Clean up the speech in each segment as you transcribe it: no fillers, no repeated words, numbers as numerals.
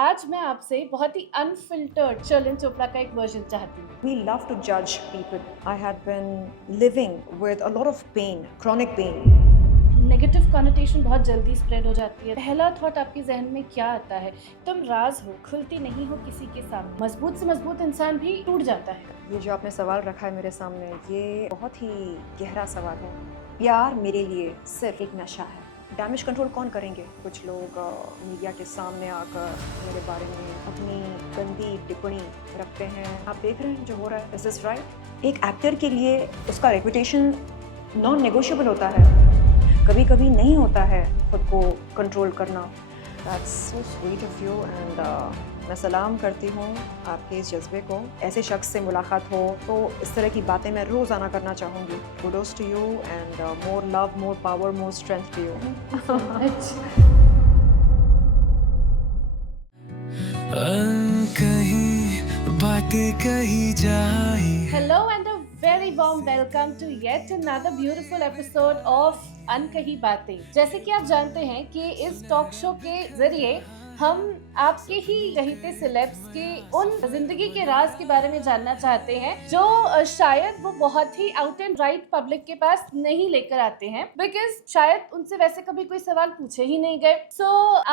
आज मैं आपसे बहुत ही अनफिल्टर्ड शर्लिन चोपड़ा का एक वर्जन चाहती हूँ। We love to judge people. I had been living with a lot of pain, chronic pain. Negative connotation बहुत जल्दी स्प्रेड हो जाती है। पहला थॉट आपके जहन में क्या आता है? तुम राज हो, खुलती नहीं हो किसी के सामने। मजबूत से मजबूत इंसान भी टूट जाता है। ये जो आपने सवाल रखा है मेरे सामने, ये बहुत ही गहरा सवाल है। प्यार मेरे लिए सिर्फ एक नशा है। डैमेज कंट्रोल कौन करेंगे? कुछ लोग मीडिया के सामने आकर मेरे बारे में अपनी गंदी टिप्पणी रखते हैं। आप देख रहे हैं जो हो रहा है, इज दिस राइट? एक एक्टर के लिए उसका रेपुटेशन नॉन नेगोशिएबल होता है। कभी कभी नहीं होता है खुद को कंट्रोल करना। That's so sweet of you and मैं सलाम करती हूँ आपके इस जज्बे को। ऐसे शख्स से मुलाकात हो तो इस तरह की बातें मैं रोज़ाना करना चाहूँगी। Kudos to you and more love, more power, more strength to you. कहीं बातें कही जाए। Hello and a very warm welcome to yet another beautiful episode of अनकही बातें। जैसे कि आप जानते हैं कि इस टॉक शो के जरिए हम आपके ही कहते सेलेब्स के उन जिंदगी के राज के बारे में जानना चाहते हैं जो शायद वो बहुत ही आउट एंड राइट पब्लिक के पास नहीं लेकर आते हैं, बिकॉज शायद उनसे वैसे कभी कोई सवाल पूछे ही नहीं गए। सो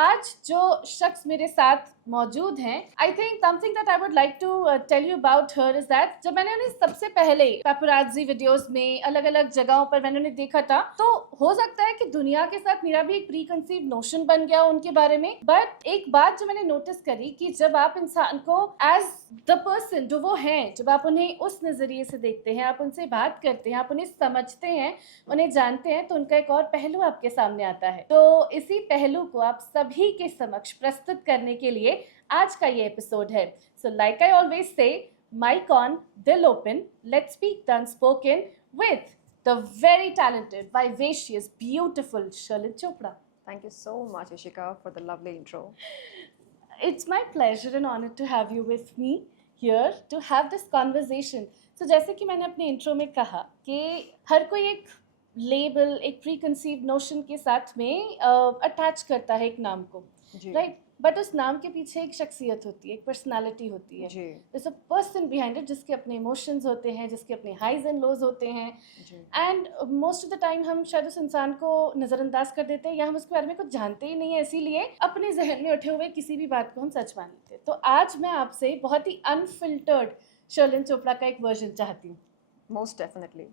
आज जो शख्स मेरे साथ मौजूद हैं, I think something that I would like to tell you about her is that जब मैंने उन्हें सबसे पहले पेपराजी वीडियोस में अलग अलग जगहों पर मैंने उन्हें देखा था, तो हो सकता है कि दुनिया के साथ मेरा भी एक प्री कंसीव नोशन बन गया उनके बारे में। बट एक बात जो मैंने नोटिस करी कि जब आप इंसान को एज द पर्सन जो वो हैं, जब आप उन्हें उस नजरिए से देखते हैं, आप उनसे बात करते हैं, आप उन्हें समझते हैं, उन्हें जानते हैं, तो उनका एक और पहलू आपके सामने आता है। तो इसी पहलू को आप सभी के समक्ष प्रस्तुत करने के लिए आज का ये एपिसोड है। So like I always say, mike on, दिल open, let's speak the unspoken with the very talented, vivacious, beautiful Sharlin Chopra. Thank you so much, Ishika, for the lovely intro. It's my pleasure and honor to have you with me here to have this conversation. So जैसे कि मैंने अपने intro में कहा कि हर कोई एक label, एक प्री कंसीव नोशन के साथ में अटैच करता है एक नाम को, राइट? बट उस नाम के पीछे एक शख्सियत होती है, एक पर्सनालिटी होती है। There's a person behind it जिसके अपने इमोशंस होते हैं, जिसके अपने हाइज एंड लोज होते हैं, and most of the time हम शायद उस इंसान को नज़रअंदाज कर देते हैं या हम उसके बारे में कुछ जानते ही नहीं है, इसीलिए अपने जहन में उठे हुए किसी भी बात को हम सच मान लेते हैं। तो आज मैं आपसे बहुत ही अनफिल्टर्ड शर्लिन चोपड़ा का एक वर्जन चाहती हूँ। Most definitely.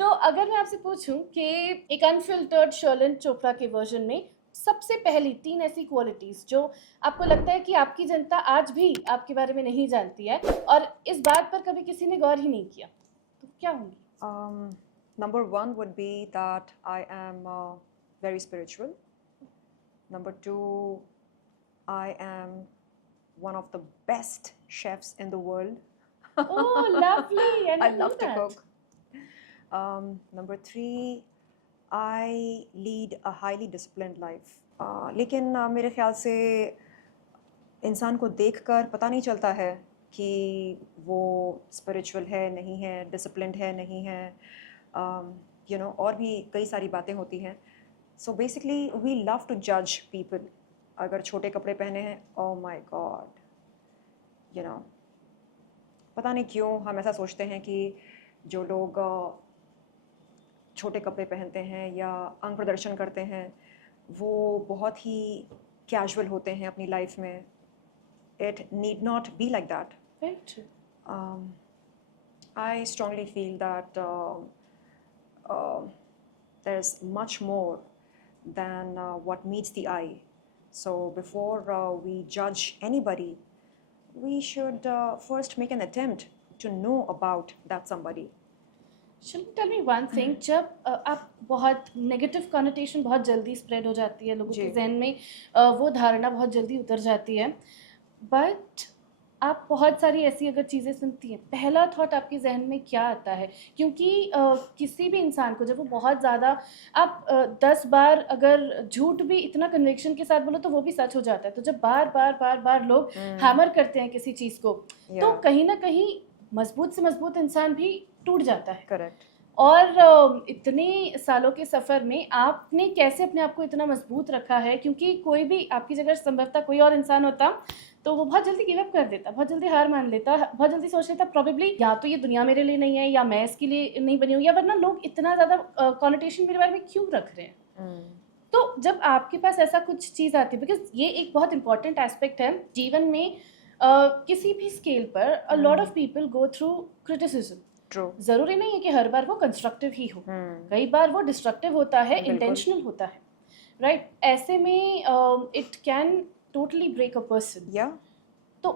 तो अगर मैं आपसे पूछूं कि एक अनफिल्टर्ड शर्लिन चोपड़ा के वर्जन में सबसे पहली 3 ऐसी क्वालिटीज जो आपको लगता है कि आपकी जनता आज भी आपके बारे में नहीं जानती है और इस बात पर कभी किसी ने गौर ही नहीं किया, तो क्या होंगी? Number 1 would be that I am very spiritual. Number 2, I am one of the best chefs in the world. Oh, lovely! I love to cook. Number 3, I lead a highly disciplined life. लेकिन मेरे ख्याल से इंसान को देखकर पता नहीं चलता है कि वो स्पिरिचुअल है नहीं है, डिसिप्लिन्ड है नहीं है, यू नो, और भी कई सारी बातें होती हैं। So basically we love to जज पीपल। अगर छोटे कपड़े पहने हैं, oh my god, you know, पता नहीं क्यों हम ऐसा सोचते हैं कि जो लोग छोटे कपड़े पहनते हैं या अंग प्रदर्शन करते हैं वो बहुत ही कैजुअल होते हैं अपनी लाइफ में। It need not be like that. I strongly feel that there is much more than what meets the eye. So before we judge anybody, we should first make an attempt to know about that somebody. Shouldn't tell me one thing, जब आप बहुत negative connotation बहुत जल्दी spread हो जाती है लोगों के जहन में, वो धारणा बहुत जल्दी उतर जाती है, बट आप बहुत सारी ऐसी अगर चीज़ें सुनती हैं, पहला थॉट आपके जहन में क्या आता है? क्योंकि किसी भी इंसान को जब वो बहुत ज़्यादा आप 10 बार अगर झूठ भी इतना कन्विक्शन के साथ बोलो तो वो भी सच हो जाता है। तो जब बार बार बार बार लोग हैमर करते हैं किसी चीज़ को, तो कहीं ना कहीं मजबूत से मजबूत इंसान भी टूट जाता है। करेक्ट। और इतने सालों के सफ़र में आपने कैसे अपने आप को इतना मजबूत रखा है? क्योंकि कोई भी आपकी जगह संभवतः कोई और इंसान होता तो वो बहुत जल्दी गिव अप कर देता, बहुत जल्दी हार मान लेता, बहुत जल्दी सोच लेता प्रोबेबली या तो ये दुनिया मेरे लिए नहीं है या मैं इसके लिए नहीं बनी हूँ, या वरना लोग इतना ज़्यादा कॉनोटेशन मेरे बारे में क्यों रख रहे हैं? तो जब आपके पास ऐसा कुछ चीज़ आती है, बिकॉज़ ये एक बहुत इम्पोर्टेंट एस्पेक्ट है जीवन में, किसी भी स्केल पर a lot of people go through criticism. True. ज़रूरी नहीं है कि हर बार वो कंस्ट्रक्टिव ही हो, कई बार वो डिस्ट्रक्टिव होता है, बिल्कुल। इंटेंशनल होता है, राइट? ऐसे में it can totally break a person. या तो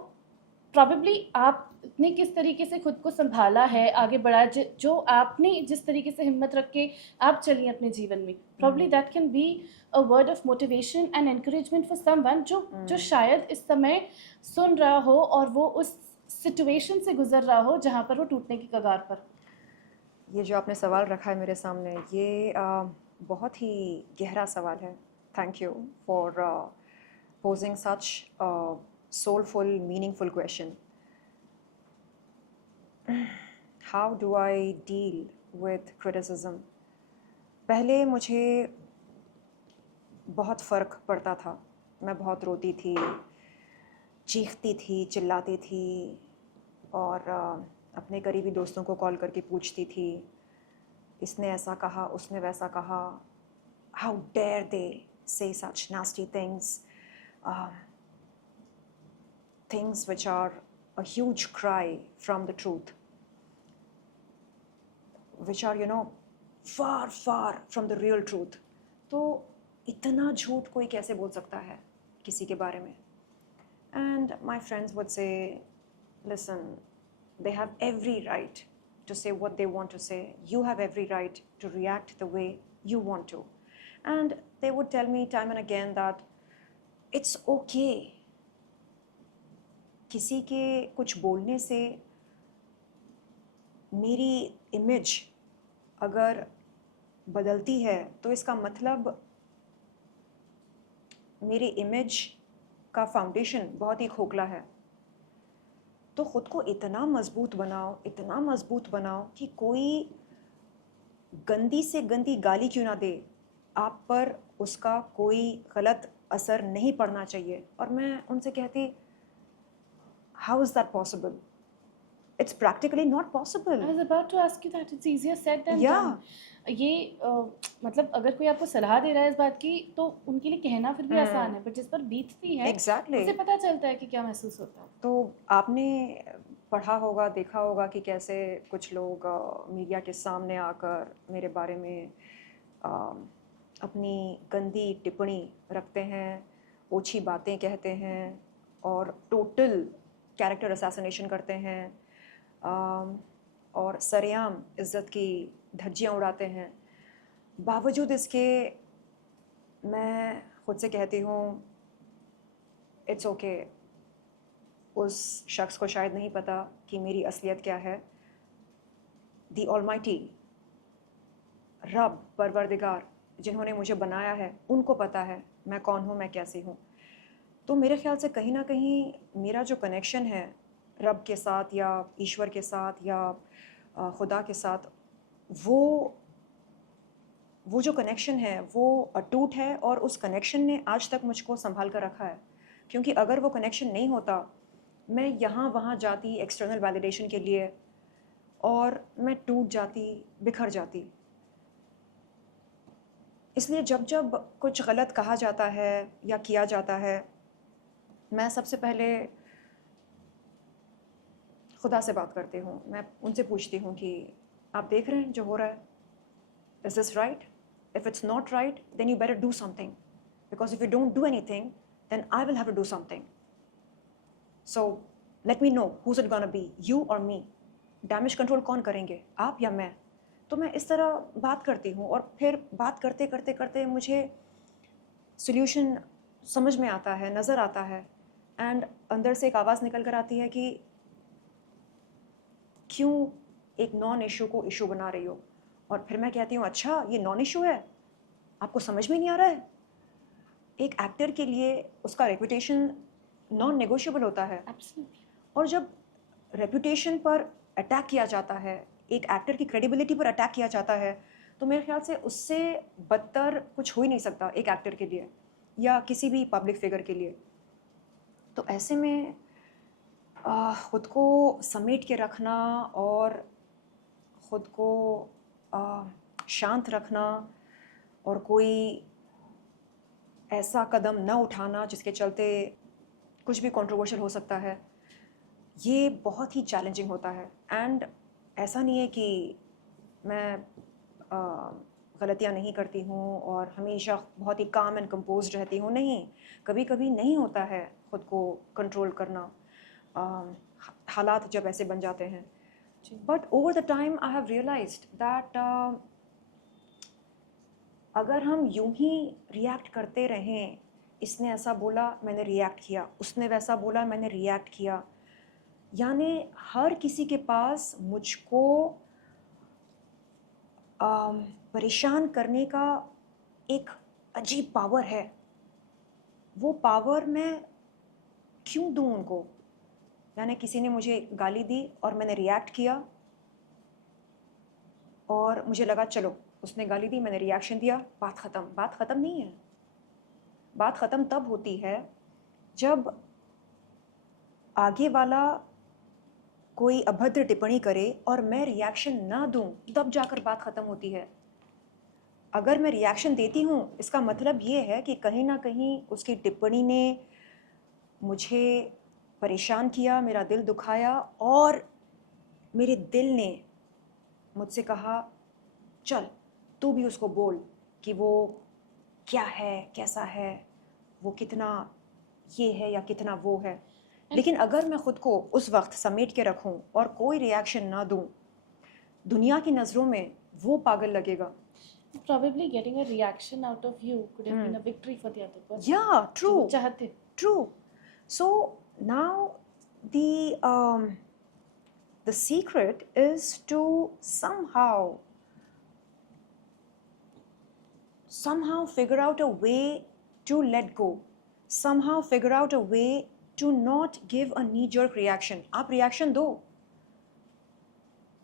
प्रॉबेबली आपने किस तरीके से खुद को संभाला है, आगे बढ़ा, जो आपने जिस तरीके से हिम्मत रख के आप चली अपने जीवन में, probably that can be a word of motivation and encouragement for someone जो शायद इस समय सुन रहा हो और वो उस सिचुएशन से गुजर रहा हो जहाँ पर वो टूटने की कगार पर हो। ये जो आपने सवाल रखा है मेरे सामने, ये बहुत ही गहरा सवाल है। Thank you for posing such a soulful, meaningful question. How do I deal with criticism? पहले मुझे बहुत फ़र्क पड़ता था। मैं बहुत रोती थी, चीखती थी, चिल्लाती थी और अपने करीबी दोस्तों को कॉल करके पूछती थी, इसने ऐसा कहा, उसने वैसा कहा, how dare they say such nasty things, things which are a huge cry from the truth, which are, far, far from the real truth. तो इतना झूठ कोई कैसे बोल सकता है किसी के बारे में? And my friends would say, listen, they have every right to say what they want to say. You have every right to react the way you want to. And they would tell me time and again that it's okay. किसी के कुछ बोलने से मेरी image अगर बदलती है तो इसका मतलब मेरी इमेज का फाउंडेशन बहुत ही खोखला है। तो ख़ुद को इतना मज़बूत बनाओ कि कोई गंदी से गंदी गाली क्यों ना दे, आप पर उसका कोई गलत असर नहीं पड़ना चाहिए। और मैं उनसे कहती, how is that possible? It's practically not possible. I was about to ask you that. It's easier said than Yeah. done. ये मतलब अगर कोई आपको सलाह दे रहा है इस बात की तो उनके लिए कहना फिर भी आसान है, पर जिस पर बीतती है Exactly. उसे पता चलता है कि क्या महसूस होता है। तो आपने पढ़ा होगा, देखा होगा कि कैसे कुछ लोग मीडिया के सामने आकर मेरे बारे में अपनी गंदी टिप्पणी रखते हैं, ओछी बातें कहते हैं और टोटल कैरेक्टर असैसिनेशन करते हैं और सरेआम इज़्ज़त की धज्जियाँ उड़ाते हैं। बावजूद इसके मैं खुद से कहती हूँ इट्स ओके। उस शख्स को शायद नहीं पता कि मेरी असलियत क्या है। द ऑलमाइटी, रब, परवरदिगार, जिन्होंने मुझे बनाया है, उनको पता है मैं कौन हूँ, मैं कैसी हूँ। तो मेरे ख़्याल से कहीं ना कहीं मेरा जो कनेक्शन है रब के साथ या ईश्वर के साथ या खुदा के साथ, वो जो कनेक्शन है वो अटूट है और उस कनेक्शन ने आज तक मुझको संभाल कर रखा है। क्योंकि अगर वो कनेक्शन नहीं होता, मैं यहाँ वहाँ जाती एक्सटर्नल वैलिडेशन के लिए और मैं टूट जाती, बिखर जाती। इसलिए जब जब कुछ गलत कहा जाता है या किया जाता है, मैं सबसे पहले खुदा से बात करती हूँ। मैं उनसे पूछती हूँ कि आप देख रहे हैं जो हो रहा है, is this right? If it's not right then you better do something, because if you don't do anything then I will have to do something. So let me know who is it gonna be, you और me? Damage control कौन करेंगे, आप या मैं? तो मैं इस तरह बात करती हूँ और फिर बात करते करते करते मुझे सॉल्यूशन समझ में आता है, नज़र आता है, एंड अंदर से एक आवाज़ निकल कर आती है कि क्यों एक नॉन इशू को इशू बना रही हो। और फिर मैं कहती हूँ अच्छा ये नॉन इशू है, आपको समझ में नहीं आ रहा है? एक एक्टर के लिए उसका रेपुटेशन नॉन नेगोशिएबल होता है। Absolutely. और जब रेपुटेशन पर अटैक किया जाता है एक एक्टर की क्रेडिबिलिटी पर अटैक किया जाता है, तो मेरे ख्याल से उससे बदतर कुछ हो ही नहीं सकता एक एक्टर के लिए या किसी भी पब्लिक फिगर के लिए। तो ऐसे में खुद को समेट के रखना और खुद को शांत रखना और कोई ऐसा कदम न उठाना जिसके चलते कुछ भी कंट्रोवर्शियल हो सकता है, ये बहुत ही चैलेंजिंग होता है। एंड ऐसा नहीं है कि मैं गलतियाँ नहीं करती हूँ और हमेशा बहुत ही काम एंड कंपोज्ड रहती हूँ, नहीं, कभी कभी नहीं होता है खुद को कंट्रोल करना, हालात जब ऐसे बन जाते हैं। But over the time I have realised that अगर हम यूं ही रिएक्ट करते रहें, इसने ऐसा बोला मैंने रिएक्ट किया, उसने वैसा बोला मैंने रिएक्ट किया, यानी हर किसी के पास मुझको परेशान करने का एक अजीब पावर है। वो पावर मैं क्यों दूं उनको? यानी किसी ने मुझे गाली दी और मैंने रिएक्ट किया और मुझे लगा चलो उसने गाली दी, मैंने रिएक्शन दिया, बात ख़त्म। बात ख़त्म नहीं है। बात ख़त्म तब होती है जब आगे वाला कोई अभद्र टिप्पणी करे और मैं रिएक्शन ना दूं, तब जाकर बात ख़त्म होती है। अगर मैं रिएक्शन देती हूँ, इसका मतलब ये है कि कहीं ना कहीं उसकी टिप्पणी ने मुझे परेशान किया, मेरा दिल दुखाया और मेरे दिल ने मुझसे कहा चल तू भी उसको बोल कि वो क्या है, कैसा है, वो कितना ये है या कितना वो है। लेकिन अगर मैं खुद को उस वक्त समेट के रखूं और कोई रिएक्शन ना दूं, दुनिया की नज़रों में वो पागल लगेगा। Probably getting a reaction out of you could have been a victory for the other person. Yeah, जो true. वो चाहते। True. So now the secret is to somehow figure out a way to let go. Somehow figure out a way to not give a knee-jerk reaction. आप reaction दो।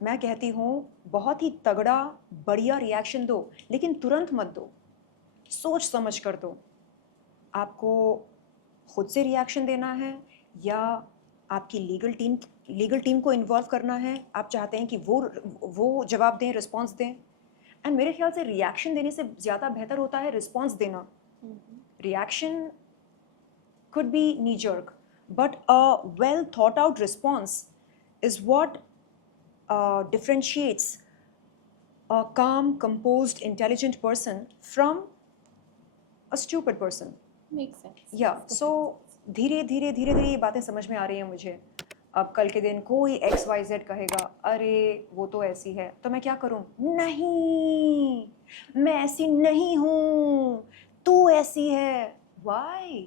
मैं कहती हूँ बहुत ही तगड़ा बढ़िया रिएक्शन दो, लेकिन तुरंत मत दो, सोच समझ कर दो। आपको खुद से रिएक्शन देना है या आपकी लीगल टीम को इन्वॉल्व करना है? आप चाहते हैं कि वो जवाब दें, रिस्पॉन्स दें। एंड मेरे ख्याल से रिएक्शन देने से ज़्यादा बेहतर होता है रिस्पॉन्स देना। Reaction could be knee-jerk, but a well-thought-out response is what differentiates a calm, composed, intelligent person from a stupid person. Makes sense. Yeah, so धीरे धीरे ये बातें समझ में आ रही हैं मुझे। अब कल के दिन कोई XYZ कहेगा अरे वो तो ऐसी है, तो मैं क्या करूं? नहीं, मैं ऐसी नहीं हूं, तू ऐसी है। Why?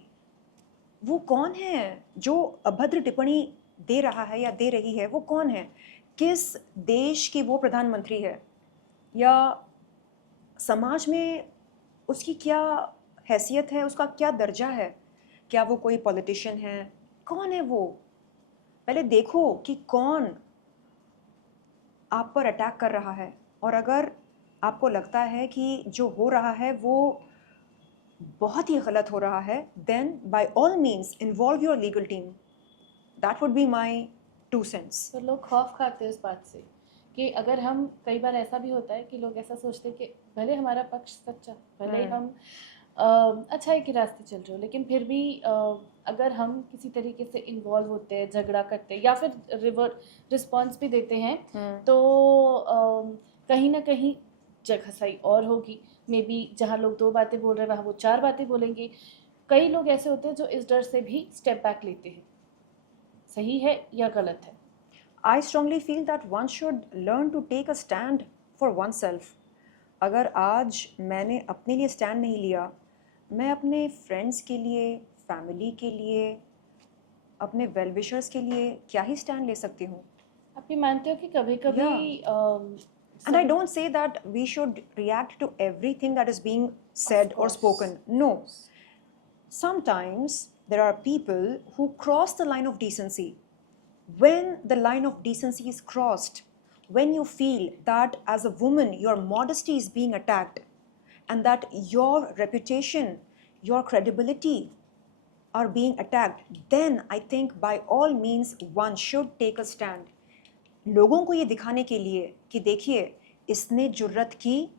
वो कौन है जो अभद्र टिप्पणी दे रहा है या दे रही है? वो कौन है? किस देश की वो प्रधानमंत्री है या समाज में उसकी क्या हैसियत है, उसका क्या दर्जा है? क्या वो कोई पॉलिटिशियन है? कौन है वो? पहले देखो कि कौन आप पर अटैक कर रहा है, और अगर आपको लगता है कि जो हो रहा है वो बहुत ही गलत हो रहा है, then by all means involve your legal team. That would be my 2 cents. तो लोग खौफ खाते हैं इस बात से कि अगर हम, कई बार ऐसा भी होता है कि लोग ऐसा सोचते हैं कि भले हमारा पक्ष सच्चा, भले हम अच्छाई के रास्ते चल रहे हो, लेकिन फिर भी अगर हम किसी तरीके से इन्वॉल्व होते हैं, झगड़ा करते हैं या फिर रिस्पॉन्स भी देते हैं, तो कहीं ना कहीं जगह सही और होगी। मे बी जहाँ लोग 2 बातें बोल रहे हैं वहाँ वो 4 बातें बोलेंगे। कई लोग ऐसे होते हैं जो इस डर से भी स्टेप बैक लेते हैं। सही है या गलत है? I strongly feel that one should learn to take a stand for oneself. अगर आज मैंने अपने लिए स्टैंड नहीं लिया, मैं अपने फ्रेंड्स के लिए, फैमिली के लिए, अपने वेल विशर्स के लिए क्या ही स्टैंड ले सकती हूँ? आप ये मानते हो कि कभी-कभी And I don't say that we should react to everything that is being said or course. spoken. No. Sometimes there are people who cross the line of decency. When the line of decency is crossed, when you feel that as a woman your modesty is being attacked and that your reputation, your credibility are being attacked, then I think by all means one should take a stand. लोगों को ये दिखाने के लिए कि देखिए इसने जुर्रत की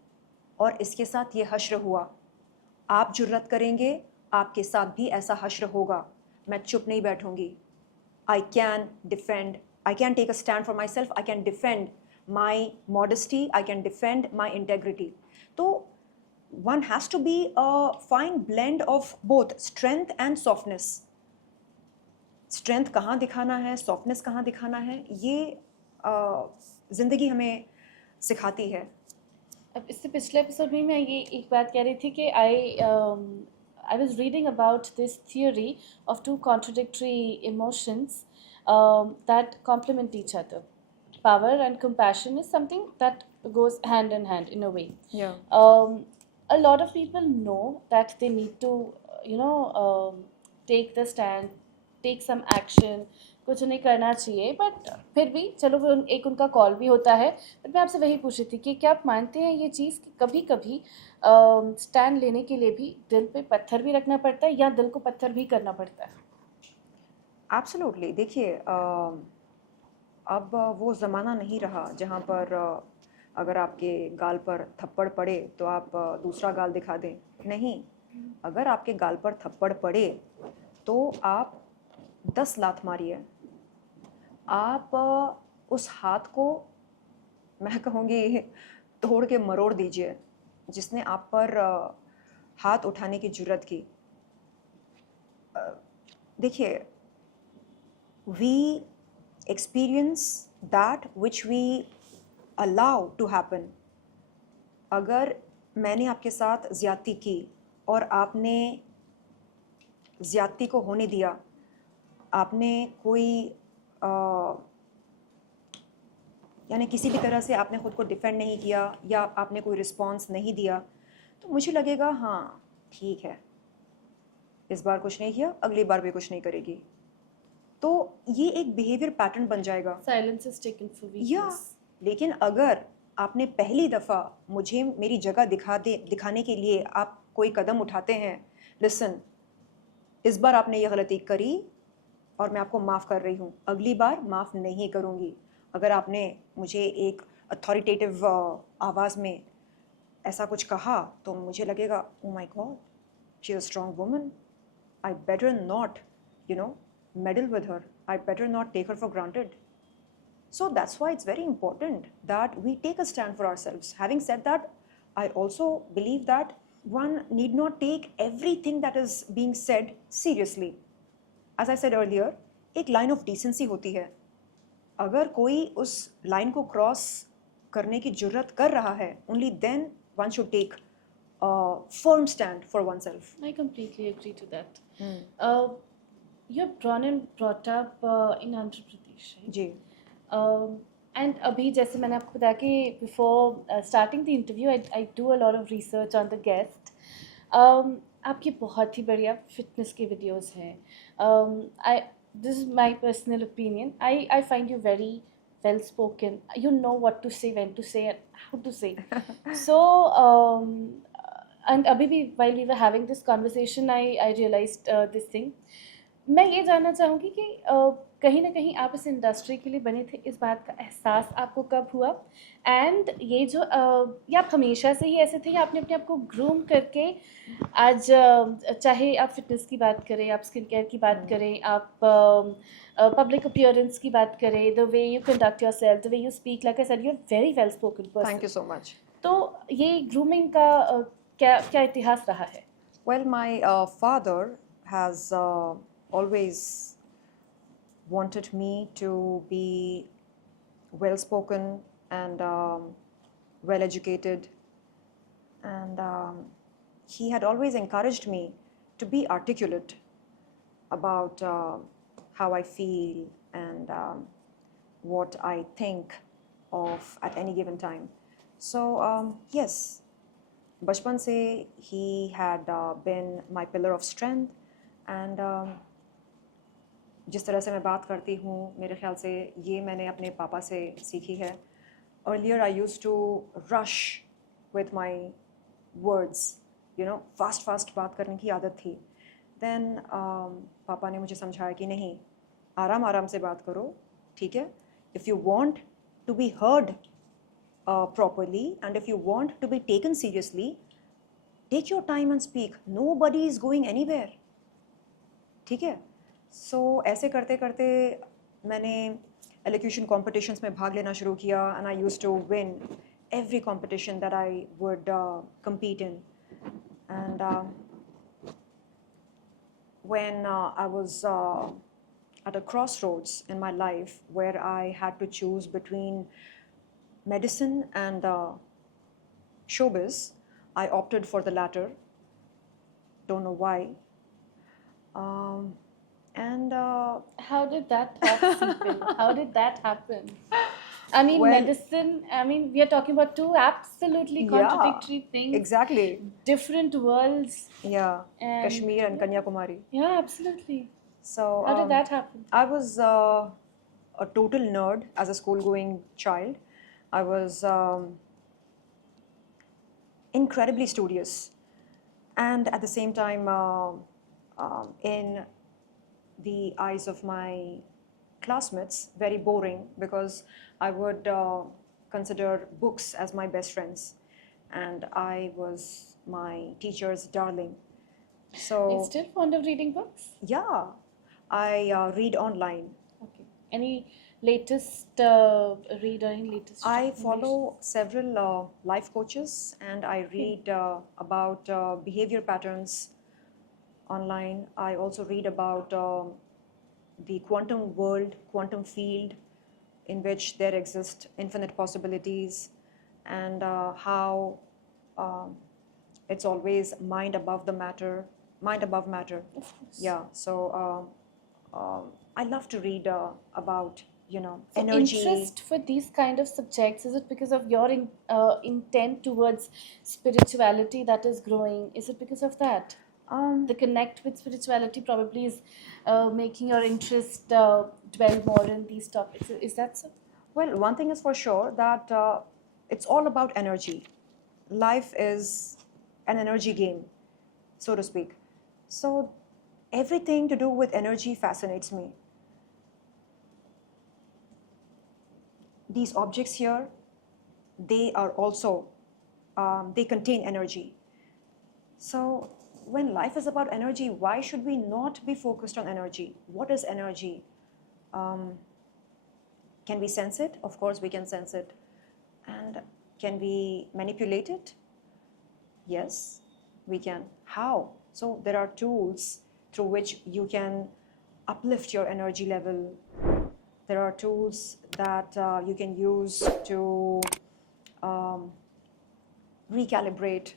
और इसके साथ ये हश्र हुआ, आप जुर्रत करेंगे आपके साथ भी ऐसा हश्र होगा, मैं चुप नहीं बैठूंगी. I can defend, I can take a stand for myself, I can defend my modesty, I can defend my integrity. So one has to be a fine blend of both strength and softness. Strength कहाँ दिखाना है, softness कहाँ दिखाना है, ये ज़िंदगी हमें सिखाती है. अब इससे पिछले एपिसोड में मैं ये एक बात कह रही थी कि I was reading about this theory of two contradictory emotions that complement each other. Power and compassion is something that goes hand in hand in a way. Yeah. A lot of people know that they need to, take the stand, take some action, कुछ नहीं करना चाहिए, but फिर भी चलो वो एक उनका कॉल भी होता है. बट मैं आपसे वही पूछ रही थी कि क्या आप मानते हैं ये चीज़ कि कभी कभी स्टैंड लेने के लिए भी दिल पे पत्थर भी रखना पड़ता है या दिल को पत्थर भी करना पड़ता है? एब्सोल्युटली. देखिए अब वो ज़माना नहीं रहा जहाँ पर अगर आपके गाल पर थप्पड़ पड़े तो आप दूसरा गाल दिखा दें. नहीं, अगर आपके गाल पर थप्पड़ पड़े तो आप 10 लात मारिए. आप उस हाथ को, मैं कहूँगी, तोड़ के मरोड़ दीजिए जिसने आप पर हाथ उठाने की जुर्रत की. देखिए, we experience that which we allow to happen. अगर मैंने आपके साथ ज़्यादती की और आपने ज़्यादती को होने दिया, आपने कोई यानी किसी भी तरह से आपने ख़ुद को डिफेंड नहीं किया या आपने कोई रिस्पॉन्स नहीं दिया, तो मुझे लगेगा हाँ ठीक है, इस बार कुछ नहीं किया, अगली बार भी कुछ नहीं करेगी. तो ये एक बिहेवियर पैटर्न बन जाएगा. Silence is taken for या weakness. लेकिन अगर आपने पहली दफ़ा मुझे मेरी जगह दिखाने के लिए आप कोई कदम उठाते हैं, लिसन, इस बार आपने ये गलती करी और मैं आपको माफ़ कर रही हूँ, अगली बार माफ़ नहीं करूँगी. अगर आपने मुझे एक अथॉरिटेटिव आवाज़ में ऐसा कुछ कहा तो मुझे लगेगा oh my God, she is a strong woman, I better not meddle with her, I better not take her for granted. So that's why it's very important that we take a stand for ourselves. Having said that, I also believe that one need not take everything that is being said seriously. As I said earlier, एक line of decency होती है. अगर कोई उस line को cross करने की जुर्रत कर रहा है, only then one should take a firm stand for oneself. I completely agree to that. You're born and brought up in Andhra Pradesh, right? Ji. And अभी जैसे मैंने आपको बताया कि before starting the interview, I do a lot of research on the guest. आपकी बहुत ही बढ़िया fitness के वीडियोस हैं. This is my personal opinion. I find you very well spoken. You know what to say, when to say, and how to say. So and अभी भी while we were having this conversation, I realized this thing. मैं ये जानना चाहूँगी कि कहीं ना कहीं आप इस इंडस्ट्री के लिए बने थे, इस बात का एहसास आपको कब हुआ? एंड ये जो या आप हमेशा से ही ऐसे थे या आपने अपने आप को ग्रूम करके आज, चाहे आप फिटनेस की बात करें, आप स्किन केयर की बात करें, आप पब्लिक अपीयरेंस की बात करें, the way you conduct yourself, the way you speak, like I said, you are very well spoken person. Thank you so much. तो ये ग्रूमिंग का क्या इतिहास रहा है? Well, my father has always wanted me to be well spoken and well educated, and he had always encouraged me to be articulate about how I feel and what I think of at any given time. So yes, bachpan se he had been my pillar of strength, and जिस तरह से मैं बात करती हूँ, मेरे ख्याल से ये मैंने अपने पापा से सीखी है. earlier I used to rush with my words, fast बात करने की आदत थी. Then पापा ने मुझे समझाया कि नहीं, आराम आराम से बात करो, ठीक है? If you want to be heard properly and if you want to be taken seriously, take your time and speak. Nobody is going anywhere. ठीक है? So ऐसे करते करते मैंने elocution competitions में भाग लेना शुरू किया and I used to win every competition that I would compete in. And when I was at a crossroads in my life where I had to choose between medicine and showbiz, I opted for the latter. Don't know why. And How did that thought seep in? How did that happen? I mean, Well- medicine, I mean, we are talking about two absolutely contradictory things, exactly. different worlds. Yeah, And- Kashmir and Kanyakumari. Yeah, absolutely. So How did that happen? I was a total nerd as a school-going child. I was incredibly studious, and at the same time, in the eyes of my classmates, very boring because I would consider books as my best friends, and I was my teacher's darling. Are you So still fond of reading books? yeah, I read online. Okay. Any latest read or any latest I recommendations? follow several life coaches and I read about behavior patterns online. I also read about the quantum world, quantum field in which there exist infinite possibilities and how it's always mind above the matter, mind above matter. Of course. Yeah, so I love to read about, So energy. interest for these kind of subjects, is it because of your intent towards spirituality that is growing? Is it because of that? The connect with spirituality probably is making your interest dwell more in these topics. Is that so? Well, one thing is for sure that it's all about energy. Life is an energy game, so to speak. So everything to do with energy fascinates me. These objects here, they are also, they contain energy. So when life is about energy, why should we not be focused on energy? What is energy? Can we sense it? Of course, we can sense it. And can we manipulate it? Yes, we can. How? So there are tools through which you can uplift your energy level. There are tools that you can use to recalibrate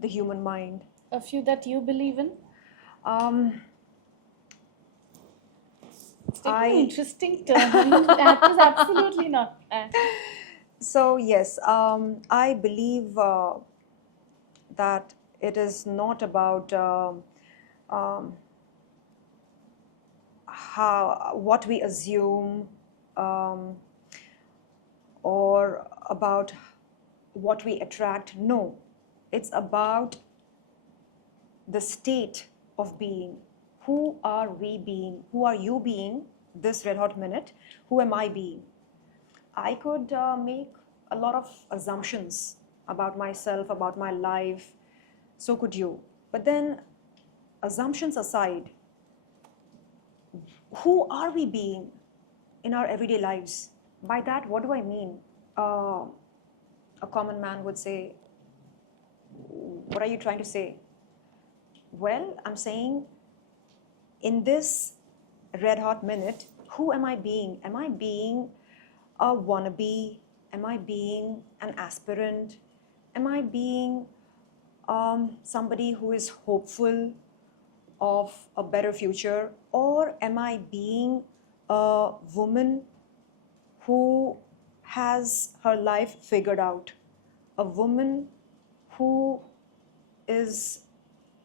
the human mind. A few that you believe in? It's taking an I- interesting turn. I mean, that is absolutely not. So yes, I believe that it is not about what we assume or about what we attract. No, it's about the state of being. Who are we being? Who are you being this red hot minute? Who am I being? I could make a lot of assumptions about myself, about my life. So could you. But then, assumptions aside, who are we being in our everyday lives? By that, what do I mean? A common man would say, what are you trying to say? Well, I'm saying in this red hot minute, who am I being? Am I being a wannabe? Am I being an aspirant? Am I being somebody who is hopeful of a better future? Or am I being a woman who has her life figured out? A woman who is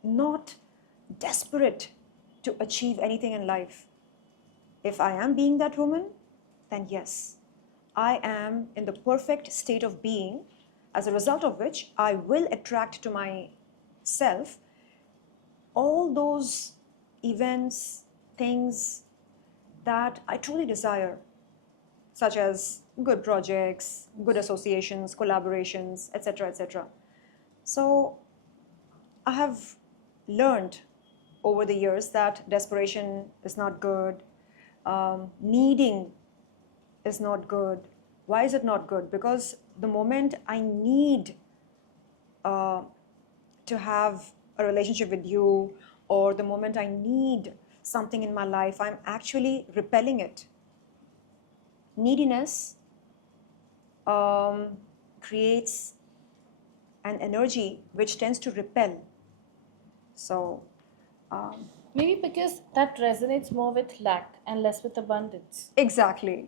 not desperate to achieve anything in life. If I am being that woman, then yes, I am in the perfect state of being, as a result of which I will attract to myself all those events, things that I truly desire, such as good projects, good associations, collaborations, etc., etc. So I have learned over the years that desperation is not good, needing is not good. Why is it not good? Because the moment I need uh, to have a relationship with you, or the moment I need something in my life, I'm actually repelling it. Neediness creates an energy which tends to repel. So, Maybe because that resonates more with lack and less with abundance. exactly.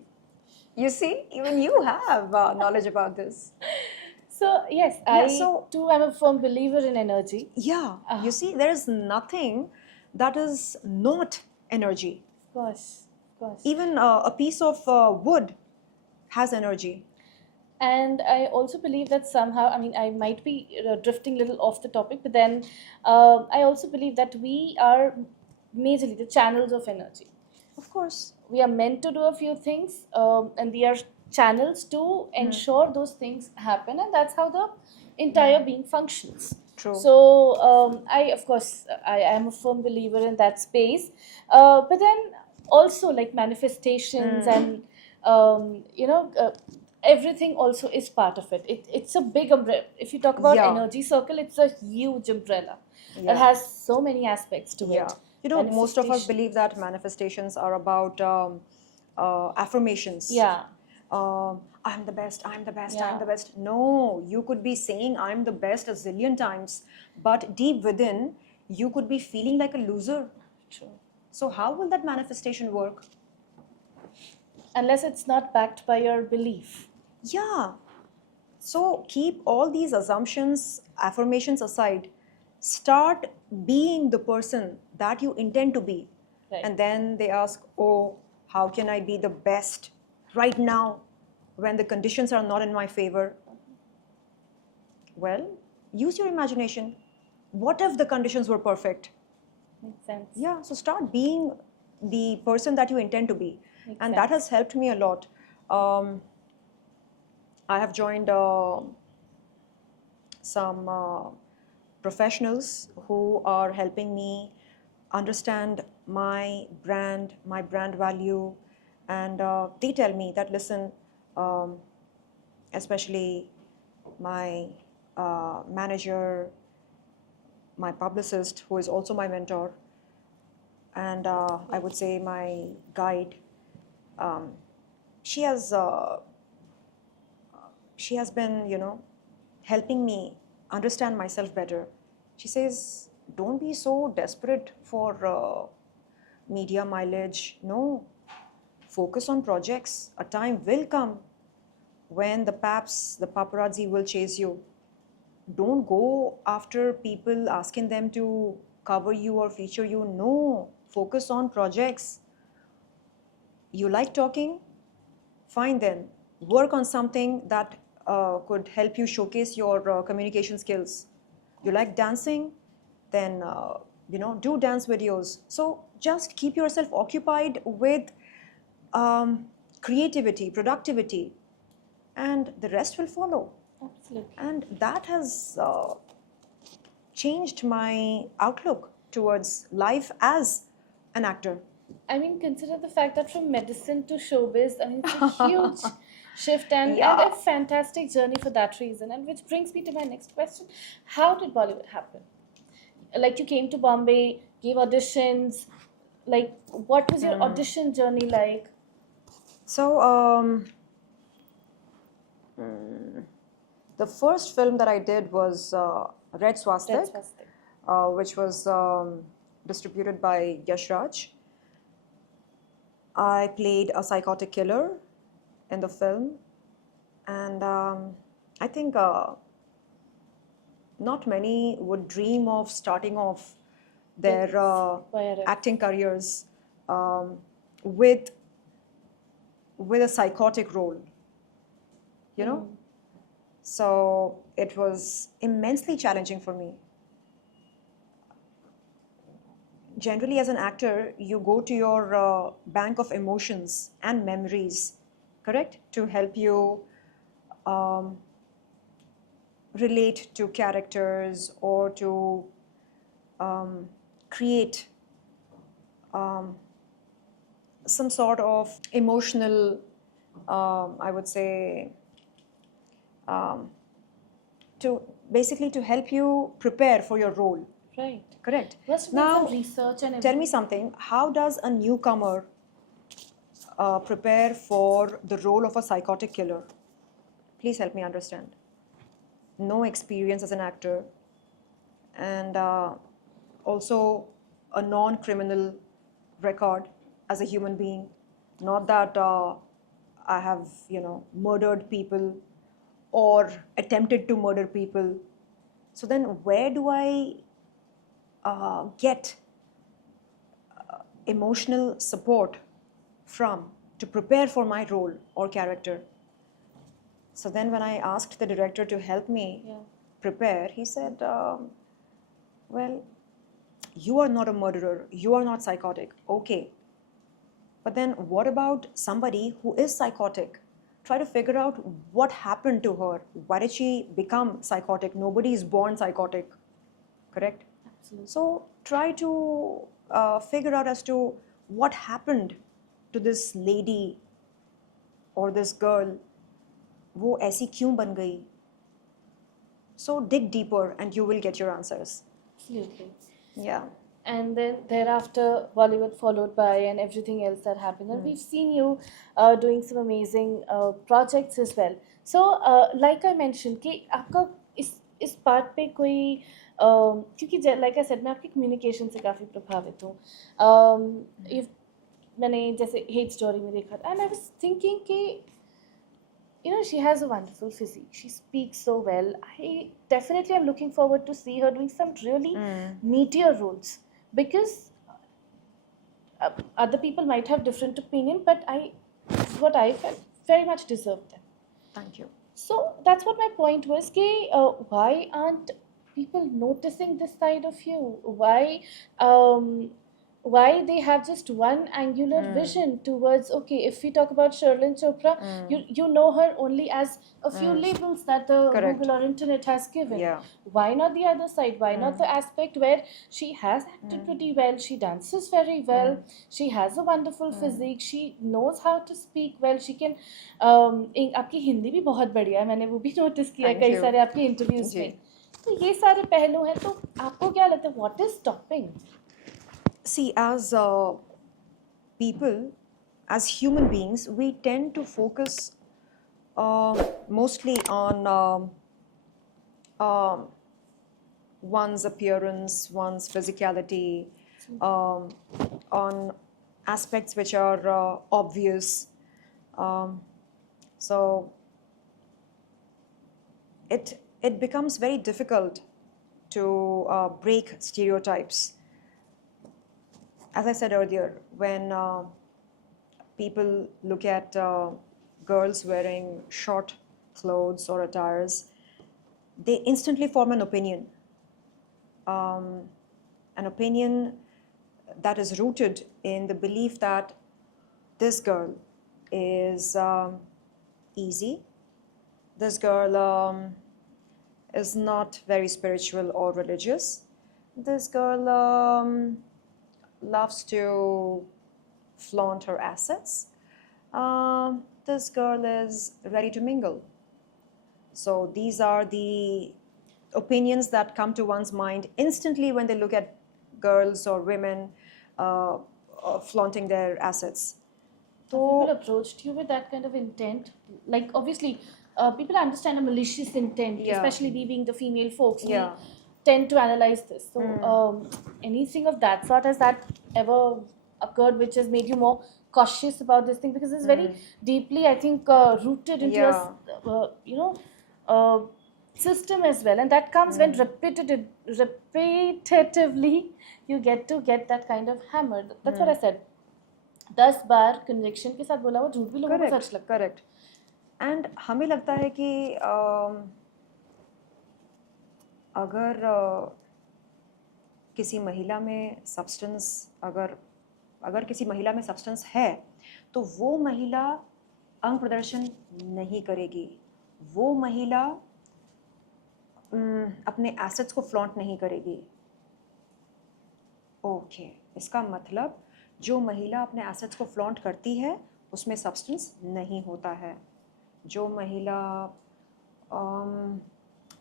You see, even you have knowledge about this. So, yes, Yeah, I so too am a firm believer in energy. yeah, you see, there is nothing that is not energy. Of course, of course. Even a piece of wood has energy. And I also believe that somehow, I mean, I might be drifting a little off the topic, but then I also believe that we are majorly the channels of energy. Of course. We are meant to do a few things, and we are channels to ensure those things happen, and that's how the entire being functions. True. So I, of course, I am a firm believer in that space, but then also like manifestations and everything also is part of it. It's a big umbrella. If you talk about Yeah. energy circle, it's a huge umbrella that Yeah. has so many aspects to Yeah. it. You know, most of us Manifestation. believe that manifestations are about affirmations. Yeah. I'm the best, I'm the best, Yeah. I'm the best. No, you could be saying I'm the best a zillion times, but deep within, you could be feeling like a loser. True. So, how will that manifestation work? Unless it's not backed by your belief. Yeah. So keep all these assumptions, affirmations aside. Start being the person that you intend to be. Right. And then they ask, oh, how can I be the best right now when the conditions are not in my favor? Well, use your imagination. What if the conditions were perfect? Makes sense. Yeah, so start being the person that you intend to be. Makes And that sense. has helped me a lot. I have joined some professionals who are helping me understand my brand value, and they tell me that, listen, especially my manager, my publicist, who is also my mentor, and I would say my guide. She has been, helping me understand myself better. She says, don't be so desperate for media mileage. No, focus on projects. A time will come when the paparazzi will chase you. Don't go after people asking them to cover you or feature you. No, focus on projects. You like talking? Fine then. Work on something that could help you showcase your communication skills. You like dancing? Then, do dance videos. So just keep yourself occupied with creativity, productivity, and the rest will follow. Absolutely. And that has changed my outlook towards life as an actor. I mean, consider the fact that from medicine to showbiz, I mean, it's a huge shift and Yeah. a fantastic journey for that reason. And which brings me to my next question. How did Bollywood happen? Like, you came to Bombay, gave auditions. Like, what was your audition journey like? So, the first film that I did was Red Swastik, Red Swastik. which was distributed by Yash Raj. I played a psychotic killer in the film, and I think not many would dream of starting off their Where- acting careers with a psychotic role. you know. So it was immensely challenging for me. Generally, as an actor, you go to your bank of emotions and memories, correct, to help you um, relate to characters or to create some sort of emotional, I would say, to basically to help you prepare for your role. Right. Correct. Must have done Now, some research and tell me everything. something. How does a newcomer prepare for the role of a psychotic killer? Please help me understand. No experience as an actor, and also a non-criminal record as a human being. Not that I have, murdered people or attempted to murder people. So then, where do I get emotional support from to prepare for my role or character? So then, when I asked the director to help me Yeah. prepare, he said, well, you are not a murderer, you are not psychotic, okay. But then, what about somebody who is psychotic? Try to figure out what happened to her. Why did she become psychotic? Nobody is born psychotic, correct? Absolutely. So try to figure out as to what happened to this lady or this girl. वो ऐसी क्यों बन गई? So dig deeper and you will get your answers. Absolutely. Yeah. And then thereafter, Bollywood followed by, and everything else that happened. And we've seen you doing some amazing projects as well. So, like I mentioned, कि आपका इस part पे कोई क्योंकि like I said, मैं आपकी communication से काफ़ी प्रभावित हूँ. If मैंने जैसे hate story में देखा था, and I was thinking कि she has a wonderful physique. She speaks so well. I definitely am looking forward to see her doing some really meatier roles, because other people might have different opinion, but this is what I felt very much deserved them. Thank you. So that's what my point was. Why aren't people noticing this side of you? Why they have just one angular vision towards, okay, if we talk about Sherlyn Chopra, you know her only as a few labels that the Correct. Google or internet has given. Yeah. Why not the other side? Why not the aspect where she has acted pretty well, she dances very well, she has a wonderful physique, she knows how to speak well, she can आपकी हिंदी भी बहुत बढ़िया है, मैंने वो भी notice किया है Thank कई you. सारे आपके इंटरव्यूज जी. में. तो ये सारे पहलू हैं, तो आपको क्या लगता है, what is stopping? See, as people, as human beings, we tend to focus mostly on one's appearance, one's physicality, on aspects which are obvious. So it becomes very difficult to break stereotypes. As I said earlier, when people look at girls wearing short clothes or attires, they instantly form an opinion. An opinion that is rooted in the belief that this girl is easy, this girl is not very spiritual or religious, this girl loves to flaunt her assets, this girl is ready to mingle. So these are the opinions that come to one's mind instantly when they look at girls or women flaunting their assets. People approached you with that kind of intent? Like, obviously, people understand a malicious intent, Yeah. especially we being the female folks. Yeah. We tend to analyze this. So, anything of that sort, has that ever occurred which has made you more cautious about this thing? Because it's very deeply, I think, rooted into Yeah. system as well, and that comes when repetitively you get that kind of hammer. That's what I said. 10 bar conviction के साथ बोला वो झूठ भी लोगों को सच लगता है. Correct. एंड हमें लगता है कि अगर किसी महिला में सब्सटेंस अगर अगर किसी महिला में सब्सटेंस है तो वो महिला अंग प्रदर्शन नहीं करेगी, वो महिला अपने एसेट्स को फ्लॉन्ट नहीं करेगी। ओके, इसका मतलब जो महिला अपने एसेट्स को फ्लॉन्ट करती है उसमें सब्सटेंस नहीं होता है। जो महिला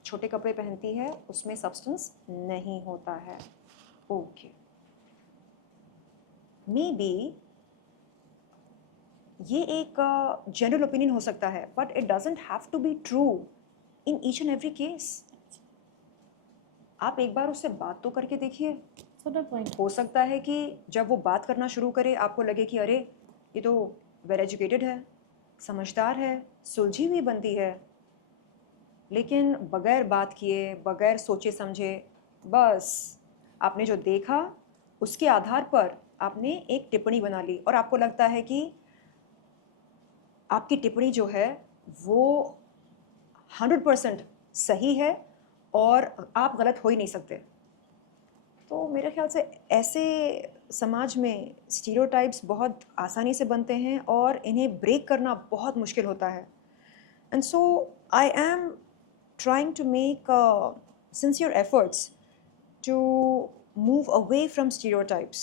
छोटे कपड़े पहनती है उसमें सब्सटेंस नहीं होता है। ओके, मे बी ये एक जनरल ओपिनियन हो सकता है, but it doesn't have to be true in each and every case. आप एक बार उससे बात तो करके देखिए। So the point. हो सकता है कि जब वो बात करना शुरू करे आपको लगे कि अरे ये तो वेल एजुकेटेड है, समझदार है, सुलझी हुई बनती है, लेकिन बगैर बात किए, बगैर सोचे समझे, बस आपने जो देखा उसके आधार पर आपने एक टिप्पणी बना ली और आपको लगता है कि आपकी टिप्पणी जो है वो 100% सही है और आप गलत हो ही नहीं सकते। तो मेरे ख्याल से ऐसे समाज में स्टीरियोटाइप्स बहुत आसानी से बनते हैं और इन्हें ब्रेक करना बहुत मुश्किल होता है। And so I am trying to make sincere efforts to move away from stereotypes.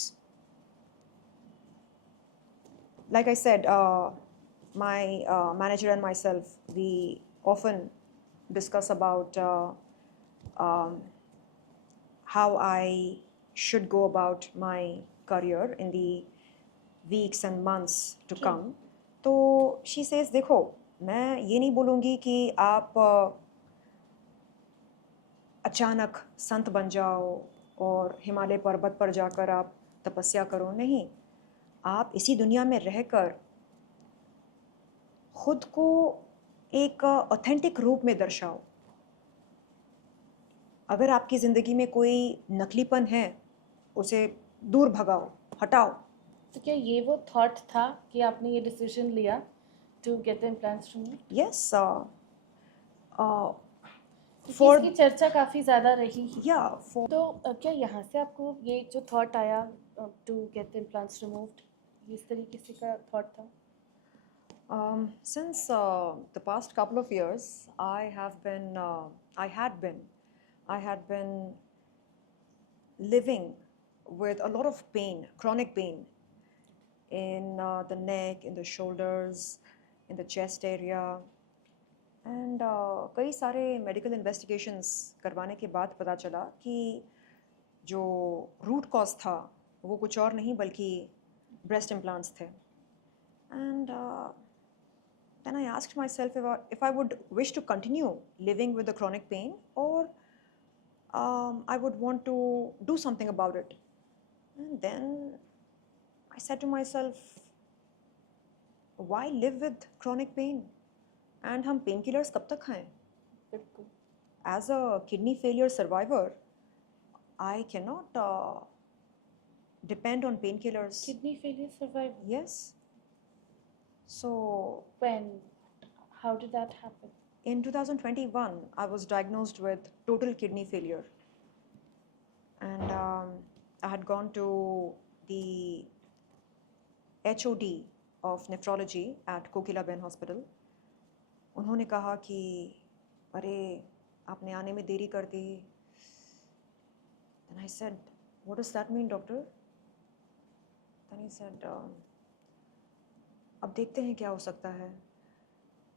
Like I said, my manager and myself, we often discuss about um, how I should go about my career in the weeks and months to Okay. come. तो she says, देखो मैं ये नहीं बोलूँगी कि आप अचानक संत बन जाओ और हिमालय पर्वत पर जाकर आप तपस्या करो, नहीं। आप इसी दुनिया में रहकर खुद को एक ऑथेंटिक रूप में दर्शाओ। अगर आपकी ज़िंदगी में कोई नकलीपन है उसे दूर भगाओ, हटाओ। तो क्या ये वो थॉट था कि आपने ये डिसीजन लिया to get the implants removed? Yes, क्योंकि इसकी चर्चा काफ़ी ज़्यादा रही। या फॉर तो क्या यहाँ से आपको ये जो थॉट आया to get the implants removed, इस तरीके से का थॉट था? Since the past couple of years, I had been living with a lot of pain, chronic pain in the neck, in the shoulders, in the chest area. And कई सारे medical investigations करवाने के बाद पता चला कि जो रूट कॉज था वो कुछ और नहीं बल्कि ब्रेस्ट इम्प्लांट्स थे। And then I asked myself if I would wish to continue living with the chronic pain or I would want to do something about it. And then I said to myself, why live with chronic pain? And हम pain killers कब तक खाएं? बिल्कुल। As a kidney failure survivor, I cannot depend on painkillers. Kidney failure survivor. Yes. So When? How did that happen? in 2021, I was diagnosed with total kidney failure. And I had gone to the HOD of nephrology at Kokila Ben Hospital. उन्होंने कहा कि अरे आपने आने में देरी कर दी। Then I said, what does that mean, doctor? Then he said, अब देखते हैं क्या हो सकता है।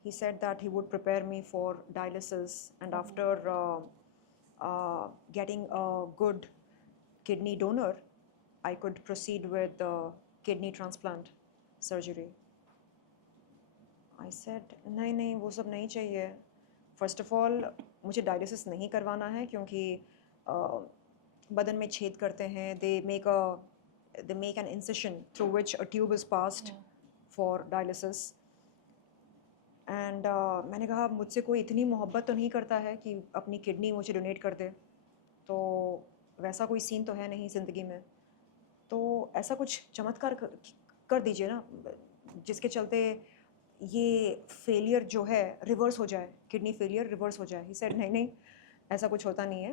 He said that he would prepare me for dialysis and after getting a good kidney donor, I could proceed with kidney transplant surgery. I said, नहीं नहीं वो सब नहीं चाहिए। First of all, मुझे डायलिसिस नहीं करवाना है क्योंकि बदन में छेद करते हैं। They make an incision through which a tube is passed for dialysis. And मैंने कहा मुझसे कोई इतनी मोहब्बत तो नहीं करता है कि अपनी किडनी मुझे डोनेट कर दे, तो वैसा कोई सीन तो है नहीं ज़िंदगी में, तो ऐसा कुछ चमत्कार कर दीजिए ना जिसके चलते ये फेलियर जो है रिवर्स हो जाए, किडनी फेलियर रिवर्स हो जाए। ही सेड नहीं नहीं, ऐसा कुछ होता नहीं है,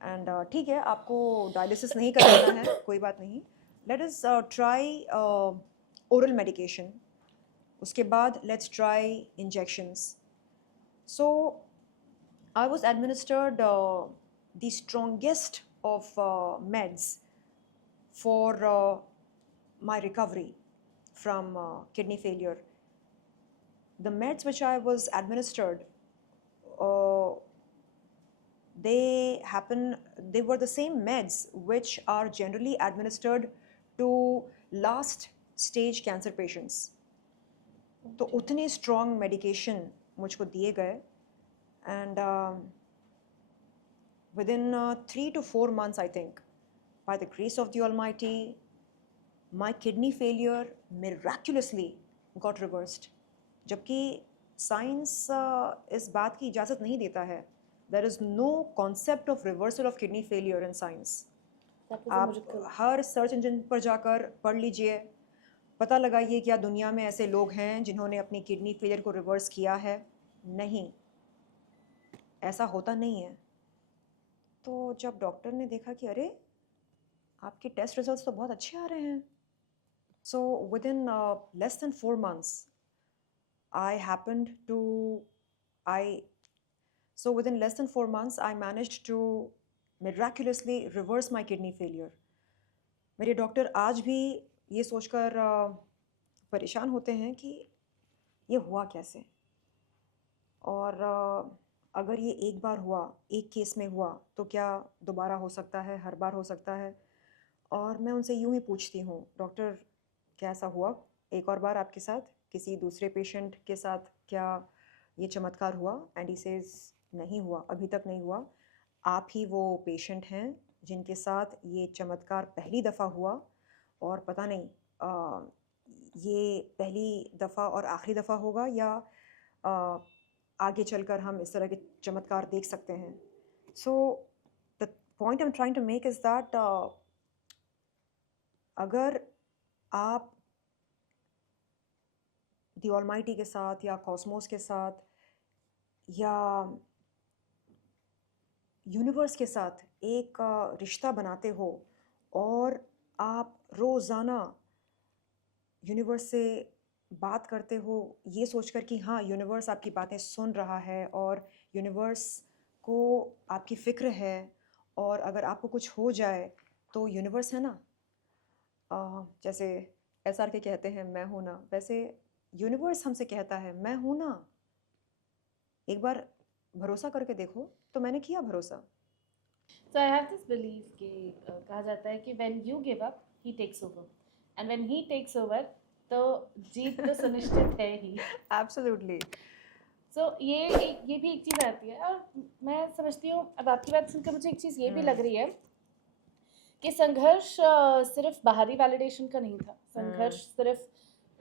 एंड ठीक है, आपको डायलिसिस नहीं कराना है, कोई बात नहीं, let us try oral medication, उसके बाद let's try injections. So I was administered the strongest of meds for my recovery from kidney failure. The meds which I was administered, uh, they were the same meds which are generally administered to last stage cancer patients. तो उतने strong medication मुझको दिए गए, and within 3 to 4 months, I think, by the grace of the Almighty, my kidney failure miraculously got reversed. जबकि science इस बात की इजाज़त नहीं देता है, there is no concept of reversal of kidney failure in science. That was a आप miracle. हर search engine पर जाकर पढ़ लीजिए, पता लगाइए क्या दुनिया में ऐसे लोग हैं जिन्होंने अपनी किडनी फेलियर को रिवर्स किया है। नहीं, ऐसा होता नहीं है। तो जब डॉक्टर ने देखा कि अरे आपके टेस्ट रिजल्ट्स तो बहुत अच्छे आ रहे हैं, so with in less than 4 months I happened to I so within less than 4 months I managed to miraculously reverse my kidney failure. मेरे डॉक्टर आज भी ये सोचकर परेशान होते हैं कि ये हुआ कैसे, और अगर ये एक बार हुआ, एक केस में हुआ, तो क्या दोबारा हो सकता है, हर बार हो सकता है। और मैं उनसे यूं ही पूछती हूँ, डॉक्टर क्या ऐसा हुआ एक और बार आपके साथ, किसी दूसरे पेशेंट के साथ क्या ये चमत्कार हुआ? एंड ही सेज नहीं हुआ, अभी तक नहीं हुआ, आप ही वो पेशेंट हैं जिनके साथ ये चमत्कार पहली दफ़ा हुआ, और पता नहीं ये पहली दफ़ा और आखिरी दफ़ा होगा या आगे चलकर हम इस तरह के चमत्कार देख सकते हैं। So the point I am trying to make is that अगर आप दी ऑलमाइटी के साथ या कॉस्मोस के साथ या यूनिवर्स के साथ एक रिश्ता बनाते हो, और आप रोज़ाना यूनिवर्स से बात करते हो ये सोचकर कि हाँ, यूनिवर्स आपकी बातें सुन रहा है और यूनिवर्स को आपकी फ़िक्र है, और अगर आपको कुछ हो जाए तो यूनिवर्स है ना, जैसे SR के कहते हैं मैं हूँ ना, वैसे यूनिवर्स हमसे कहता है मैं हूँ ना, एक बार भरोसा करके देखो। तो मैंने किया भरोसा। So I have this belief कि कहा जाता है कि when you give up, he takes over, and when he takes over, तो जीत तो सुनिश्चित है ही। एब्सोल्युटली। So ये भी एक चीज़ आती है, और मैं समझती हूँ, अब आपकी बात सुनकर मुझे एक चीज़ ये भी लग रही है कि संघर्ष सिर्फ बाहरी वैलिडेशन का नहीं था। संघर्ष सिर्फ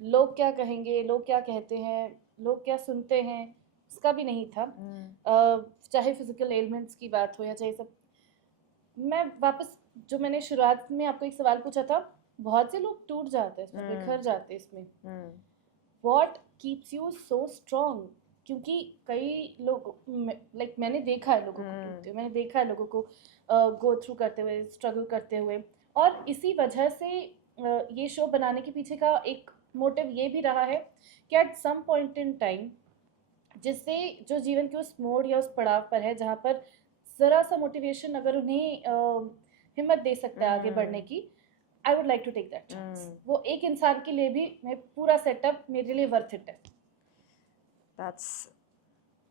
लोग क्या कहेंगे, लोग क्या कहते हैं, लोग क्या सुनते हैं, उसका भी नहीं था। चाहे फिजिकल एलिमेंट्स की बात हो या चाहे सब, मैं वापस जो मैंने शुरुआत में आपको एक सवाल पूछा था, बहुत से लोग टूट जाते हैं इसमें, बिखर जाते हैं इसमें। What keeps you so strong? क्योंकि कई लोग लाइक मैंने देखा है लोगों को टूटते हुए, मैंने देखा है लोगों को गो थ्रू करते हुए, स्ट्रगल करते हुए, और इसी वजह से ये शो बनाने के पीछे का एक मोटिव ये भी रहा है कि at some point in time, जिससे जो जीवन के उस मोड़ या उस पड़ाव पर है जहाँ पर ज़रा सा मोटिवेशन अगर उन्हें हिम्मत दे सकता है आगे बढ़ने की, I would like to take that chance. वो एक इंसान के लिए भी मैं पूरा सेटअप मेरे लिए वर्थ इट है। That's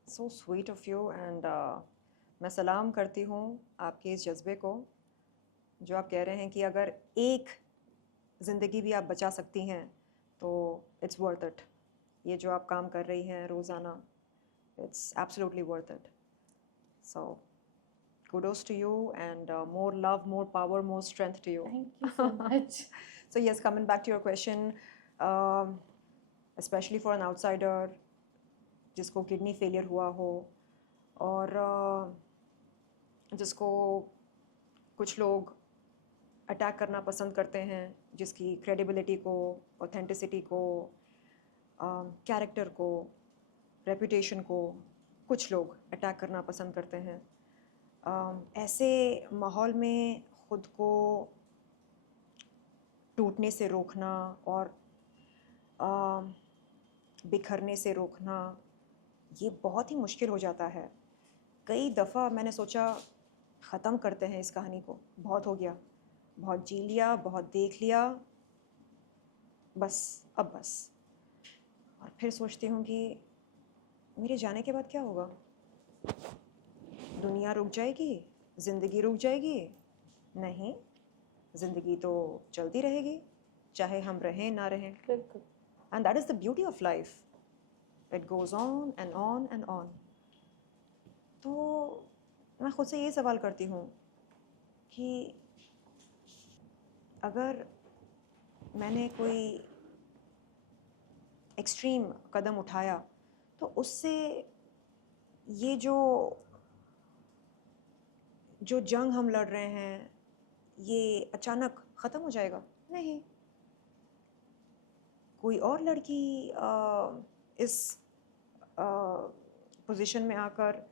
so sweet of you, and मैं सलाम करती हूँ आपके इस जज्बे को, जो आप कह रहे हैं कि अगर एक ज़िंदगी भी आप बचा सकती हैं तो इट्स वर्थ इट। ये जो आप काम कर रही हैं रोज़ाना, it's absolutely worth it. So kudos to you, and more love, more power, more strength to you. Thank you so much. So yes, coming back to your question, especially for an outsider जिसको kidney failure हुआ हो, और जिसको कुछ लोग attack करना पसंद करते हैं, जिसकी क्रेडिबिलिटी को, ऑथेंटिसिटी को कैरेक्टर को, रेपुटेशन को कुछ लोग अटैक करना पसंद करते हैं। ऐसे माहौल में ख़ुद को टूटने से रोकना और बिखरने से रोकना ये बहुत ही मुश्किल हो जाता है। कई दफ़ा मैंने सोचा ख़त्म करते हैं इस कहानी को, बहुत हो गया, बहुत जी लिया, बहुत देख लिया, बस अब बस। और फिर सोचती हूँ कि मेरे जाने के बाद क्या होगा? दुनिया रुक जाएगी? ज़िंदगी रुक जाएगी? नहीं, ज़िंदगी तो चलती रहेगी, चाहे हम रहें ना रहें। बिल्कुल। And that is the beauty of life. It goes on and on and on. तो मैं खुद से ये सवाल करती हूँ कि अगर मैंने कोई एक्सट्रीम कदम उठाया तो उससे ये जो जंग हम लड़ रहे हैं ये अचानक ख़त्म हो जाएगा? नहीं। कोई और लड़की इस पोजीशन में आकर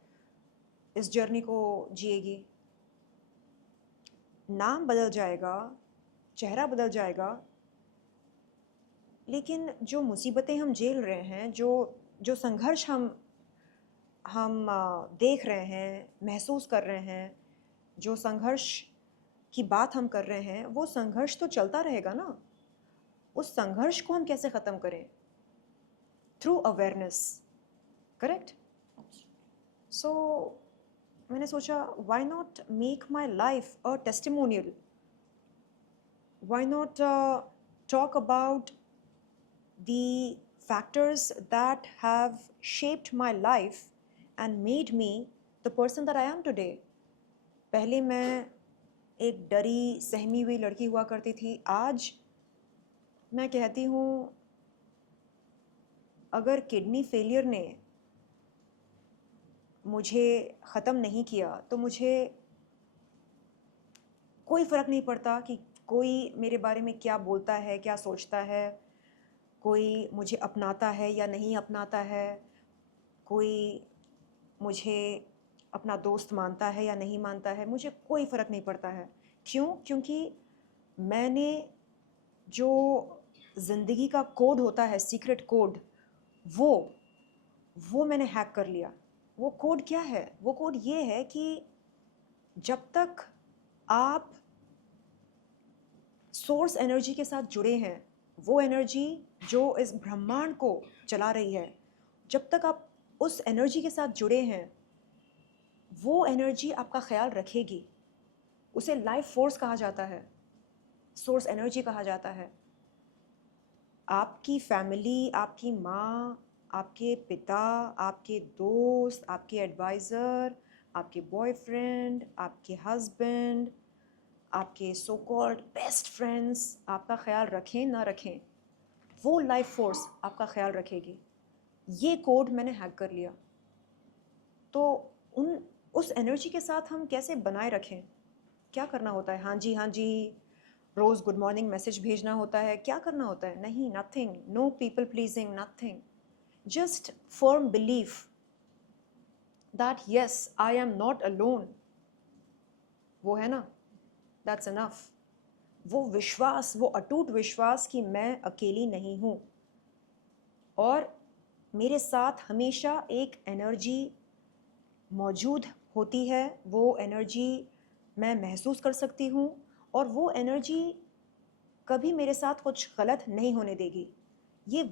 इस जर्नी को जिएगी। नाम बदल जाएगा, चेहरा बदल जाएगा, लेकिन जो मुसीबतें हम झेल रहे हैं, जो संघर्ष हम देख रहे हैं, महसूस कर रहे हैं, जो संघर्ष की बात हम कर रहे हैं, वो संघर्ष तो चलता रहेगा ना। उस संघर्ष को हम कैसे ख़त्म करें? Through awareness, correct? सो मैंने सोचा why not make my life a testimonial, why not talk about the factors that have shaped my life and made me the person that I am today. पहले मैं एक डरी सहमी हुई लड़की हुआ करती थी। आज मैं कहती हूँ अगर किडनी फेलियर ने मुझे ख़त्म नहीं किया तो मुझे कोई फ़र्क नहीं पड़ता कि कोई मेरे बारे में क्या बोलता है, क्या सोचता है, कोई मुझे अपनाता है या नहीं अपनाता है, कोई मुझे अपना दोस्त मानता है या नहीं मानता है, मुझे कोई फ़र्क नहीं पड़ता है। क्यों? क्योंकि मैंने जो ज़िंदगी का कोड होता है, सीक्रेट कोड, वो मैंने हैक कर लिया। वो कोड क्या है? वो कोड ये है कि जब तक आप सोर्स एनर्जी के साथ जुड़े हैं, वो एनर्जी जो इस ब्रह्मांड को चला रही है, जब तक आप उस एनर्जी के साथ जुड़े हैं, वो एनर्जी आपका ख्याल रखेगी। उसे लाइफ फोर्स कहा जाता है, सोर्स एनर्जी कहा जाता है। आपकी फैमिली, आपकी माँ, आपके पिता, आपके दोस्त, आपके एडवाइज़र, आपके बॉयफ्रेंड, आपके हस्बैंड, आपके सो कॉल्ड बेस्ट फ्रेंड्स आपका ख्याल रखें ना रखें, वो लाइफ फोर्स आपका ख्याल रखेगी। ये कोड मैंने हैक कर लिया। तो उस एनर्जी के साथ हम कैसे बनाए रखें? क्या करना होता है? हाँ जी, रोज़ गुड मॉर्निंग मैसेज भेजना होता है? क्या करना होता है? नहीं, nothing, know people pleasing, nothing, just firm belief that yes I am not alone. वो है ना, दैट्स इनफ। वो विश्वास, वो अटूट विश्वास कि मैं अकेली नहीं हूँ और मेरे साथ हमेशा एक एनर्जी मौजूद होती है। वो एनर्जी मैं महसूस कर सकती हूँ और वो एनर्जी कभी मेरे साथ कुछ गलत नहीं होने देगी। ये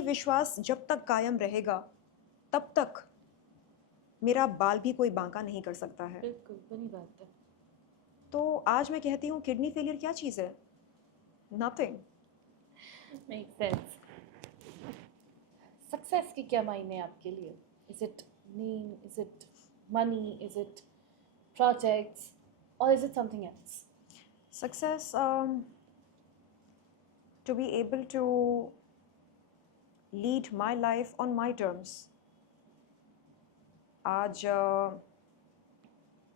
विश्वास जब तक कायम रहेगा तब तक मेरा बाल भी कोई बांका नहीं कर सकता है। बिल्कुल बनी बात है। तो आज मैं कहती हूँ किडनी फेलियर क्या चीज़ है? नथिंग। Make sense. सक्सेस के क्या मायने आपके लिए? Is it name, is it money, is it projects और is it something else? Success, to be able to lead my life on my terms. आज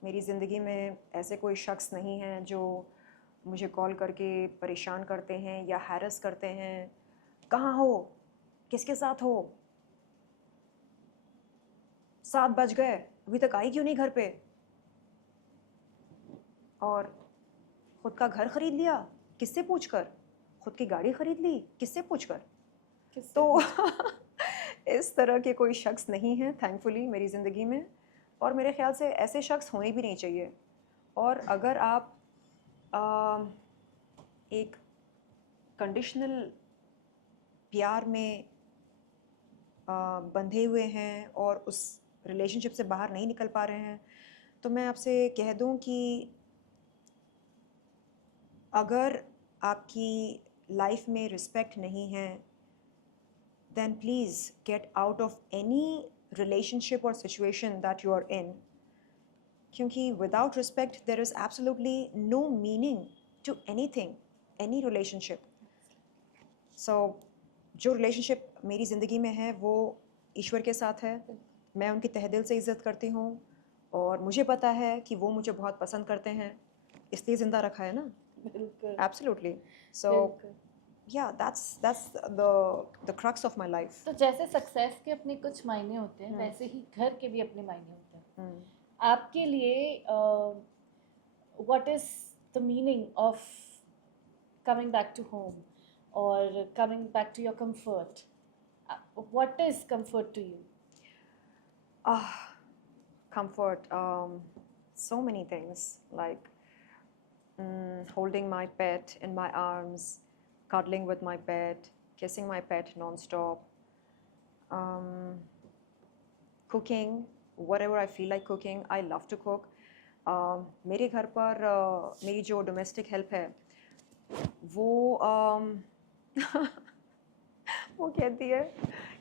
मेरी ज़िंदगी में ऐसे कोई शख्स नहीं हैं जो मुझे कॉल करके परेशान करते हैं या हैरस करते हैं कहाँ हो, किसके साथ हो, 7 बज गए, अभी तक आई क्यों नहीं घर पे, और खुद का घर खरीद लिया, किससे पूछकर, खुद की गाड़ी खरीद ली, किससे पूछकर। तो इस तरह के कोई शख्स नहीं है थैंकफुली मेरी ज़िंदगी में, और मेरे ख्याल से ऐसे शख्स होने भी नहीं चाहिए। और अगर आप एक कंडीशनल प्यार में बंधे हुए हैं और उस रिलेशनशिप से बाहर नहीं निकल पा रहे हैं, तो मैं आपसे कह दूं कि अगर आपकी लाइफ में रिस्पेक्ट नहीं है, then please get out of any relationship or situation that you are in, क्योंकि without respect there is absolutely no meaning to anything, any relationship. So जो relationship मेरी ज़िंदगी में है वो ईश्वर के साथ है, मैं उनकी तहे दिल से इज़्ज़त करती हूँ, और मुझे पता है कि वो मुझे बहुत पसंद करते हैं, इसलिए ज़िंदा रखा है ना। बिल्कुल Absolutely. So बिल्कुल। yeah, that's the crux of my life. तो जैसे सक्सेस के अपने कुछ मायने होते हैं, हम्म। वैसे ही घर के भी अपने मायने होते हैं। Hmm. आपके लिए what is the meaning of coming back to home और coming back to your comfort? What is comfort to you? Ah, comfort. So many things like holding my pet in my arms, cuddling with my pet, kissing my pet non-stop, cooking, whatever I feel like cooking. I love to cook. मेरे घर पर मेरी जो domestic help है वो वो कहती है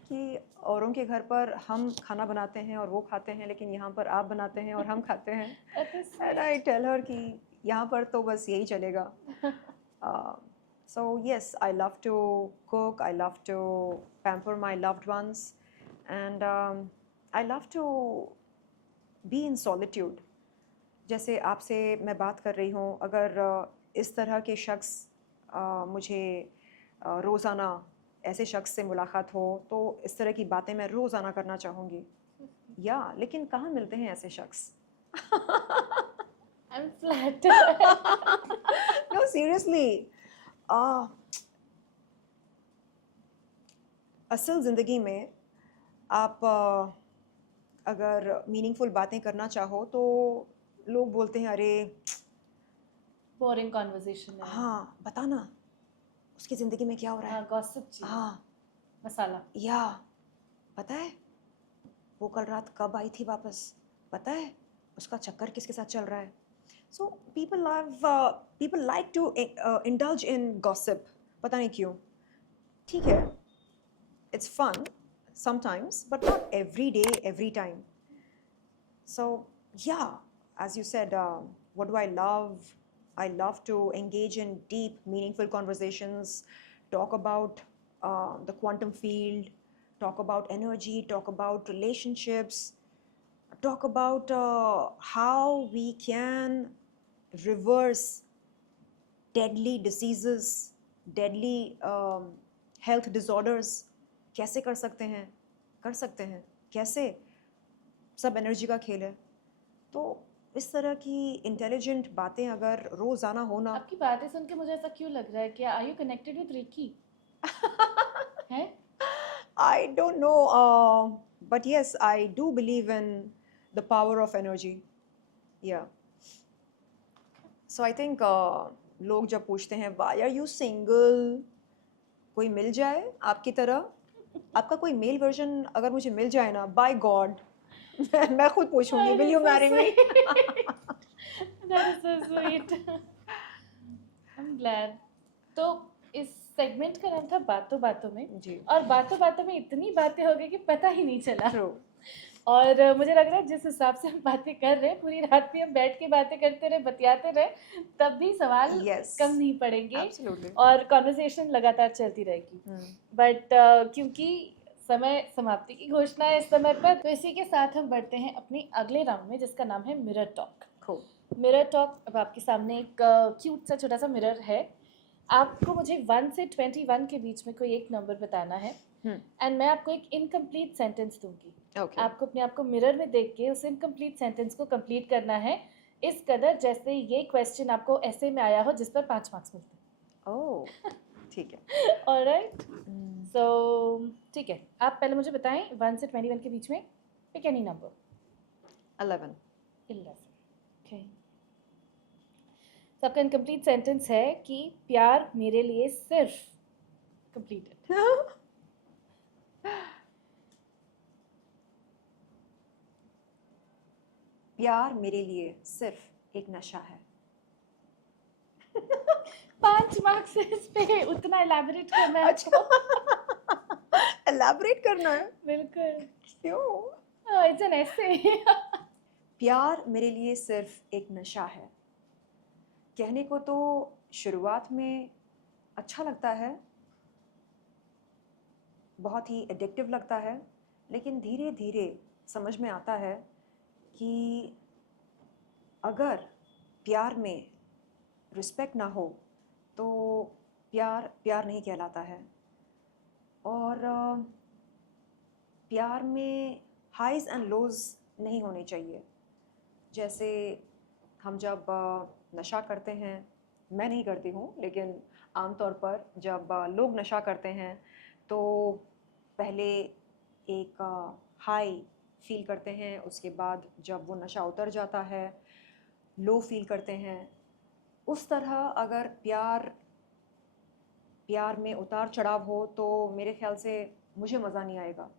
कि औरों के घर पर हम खाना बनाते हैं और वो खाते हैं, लेकिन यहाँ पर आप बनाते हैं और हम खाते हैं। That is And I tell her कि यहाँ पर तो बस यही चलेगा। So yes, I love to cook, I love to pamper my loved ones, and I love to be in solitude. जैसे आपसे मैं बात कर रही हूँ, अगर इस तरह के शख्स मुझे रोज़ाना ऐसे शख्स से मुलाकात हो तो इस तरह की बातें मैं रोज़ाना करना चाहूँगी। या लेकिन कहाँ मिलते हैं ऐसे शख्स? I'm flattered. No, seriously. असल ज़िंदगी में आप अगर मीनिंगफुल बातें करना चाहो तो लोग बोलते हैं अरे बोरिंग कॉन्वर्सेशन है। हाँ बता ना उसकी ज़िंदगी में क्या हो रहा है। हाँ, गॉसिप जी, हाँ मसाला। या पता है वो कल रात कब आई थी वापस, पता है उसका चक्कर किसके साथ चल रहा है। सो people like to indulge in gossip, पता नहीं क्यों। ठीक है, it's fun sometimes but not every day every time. So yeah, as you said, what do I love? I love to engage in deep meaningful conversations, talk about the quantum field, talk about energy, talk about relationships, talk about how we can reverse deadly diseases, deadly health disorders. कैसे कर सकते हैं कैसे, सब energy का खेल है। तो इस तरह की इंटेलिजेंट बातें अगर रोज़ाना होना। आपकी बातें सुन के मुझे ऐसा क्यों लग रहा है कि are you connected with Ricky? है? I don't know, but yes, I do believe in the power of energy. Yeah. So I think लोग जब पूछते हैं why are you single, कोई मिल जाए आपकी तरह, आपका कोई मेल वर्जन अगर मुझे मिल जाए ना, by God, मैं खुद पूछूंगी will you marry me? That is so sweet. I'm glad. तो इस सेगमेंट का नाम था बातों बातों में, जी और बातों बातों में इतनी बातें हो गई कि पता ही नहीं चला। ट्रू। और मुझे लग रहा है जिस हिसाब से हम बातें कर रहे हैं, पूरी रात भी हम बैठ के बातें करते रहे, बतियाते रहे, तब भी सवाल Yes. कम नहीं पड़ेंगे Absolutely. और कॉन्वर्सेशन लगातार चलती रहेगी। बट क्योंकि समय समाप्ति की घोषणा है इस समय पर, तो इसी के साथ हम बढ़ते हैं अपने अगले राउंड में, जिसका नाम है mirror talk. Cool. Mirror talk, अब आपके सामने एक क्यूट सा छोटा सा मिरर है। आपको मुझे 1 से 21 के बीच में कोई एक नंबर बताना है एंड मैं आपको एक इनकम्प्लीट सेंटेंस दूंगी। ओके आपको अपने आप को मिरर में देख के उस इनकम्प्लीट सेंटेंस को कंप्लीट करना है, इस कदर जैसे ये क्वेश्चन आपको ऐसे में आया हो जिस पर 5 मार्क्स मिलते ओह ठीक है हैं। ऑलराइट, Hmm, सो ठीक है, आप पहले मुझे बताएं 1 से 21 के बीच में पिक एनी नंबर। 11 11, ओके। तो आपका इनकम्प्लीट सेंटेंस है कि प्यार मेरे लिए सिर्फ कंप्लीटेड। प्यार मेरे लिए सिर्फ एक नशा है 5 मार्क्स इस पे उतना एलैबोरेट करना है अच्छा आपको। एलैबोरेट करना है बिल्कुल, क्यों इट्स एन ऐसे। प्यार मेरे लिए सिर्फ एक नशा है कहने को तो शुरुआत में अच्छा लगता है बहुत ही एडिक्टिव लगता है लेकिन धीरे धीरे समझ में आता है कि अगर प्यार में रिस्पेक्ट ना हो तो प्यार प्यार नहीं कहलाता है और प्यार में हाइज एंड लोज नहीं होने चाहिए जैसे हम जब नशा करते हैं मैं नहीं करती हूँ लेकिन आमतौर पर जब लोग नशा करते हैं तो पहले एक हाई फील करते हैं उसके बाद जब वो नशा उतर जाता है लो फील करते हैं उस तरह अगर प्यार प्यार में उतार चढ़ाव हो तो मेरे ख्याल से मुझे मज़ा नहीं आएगा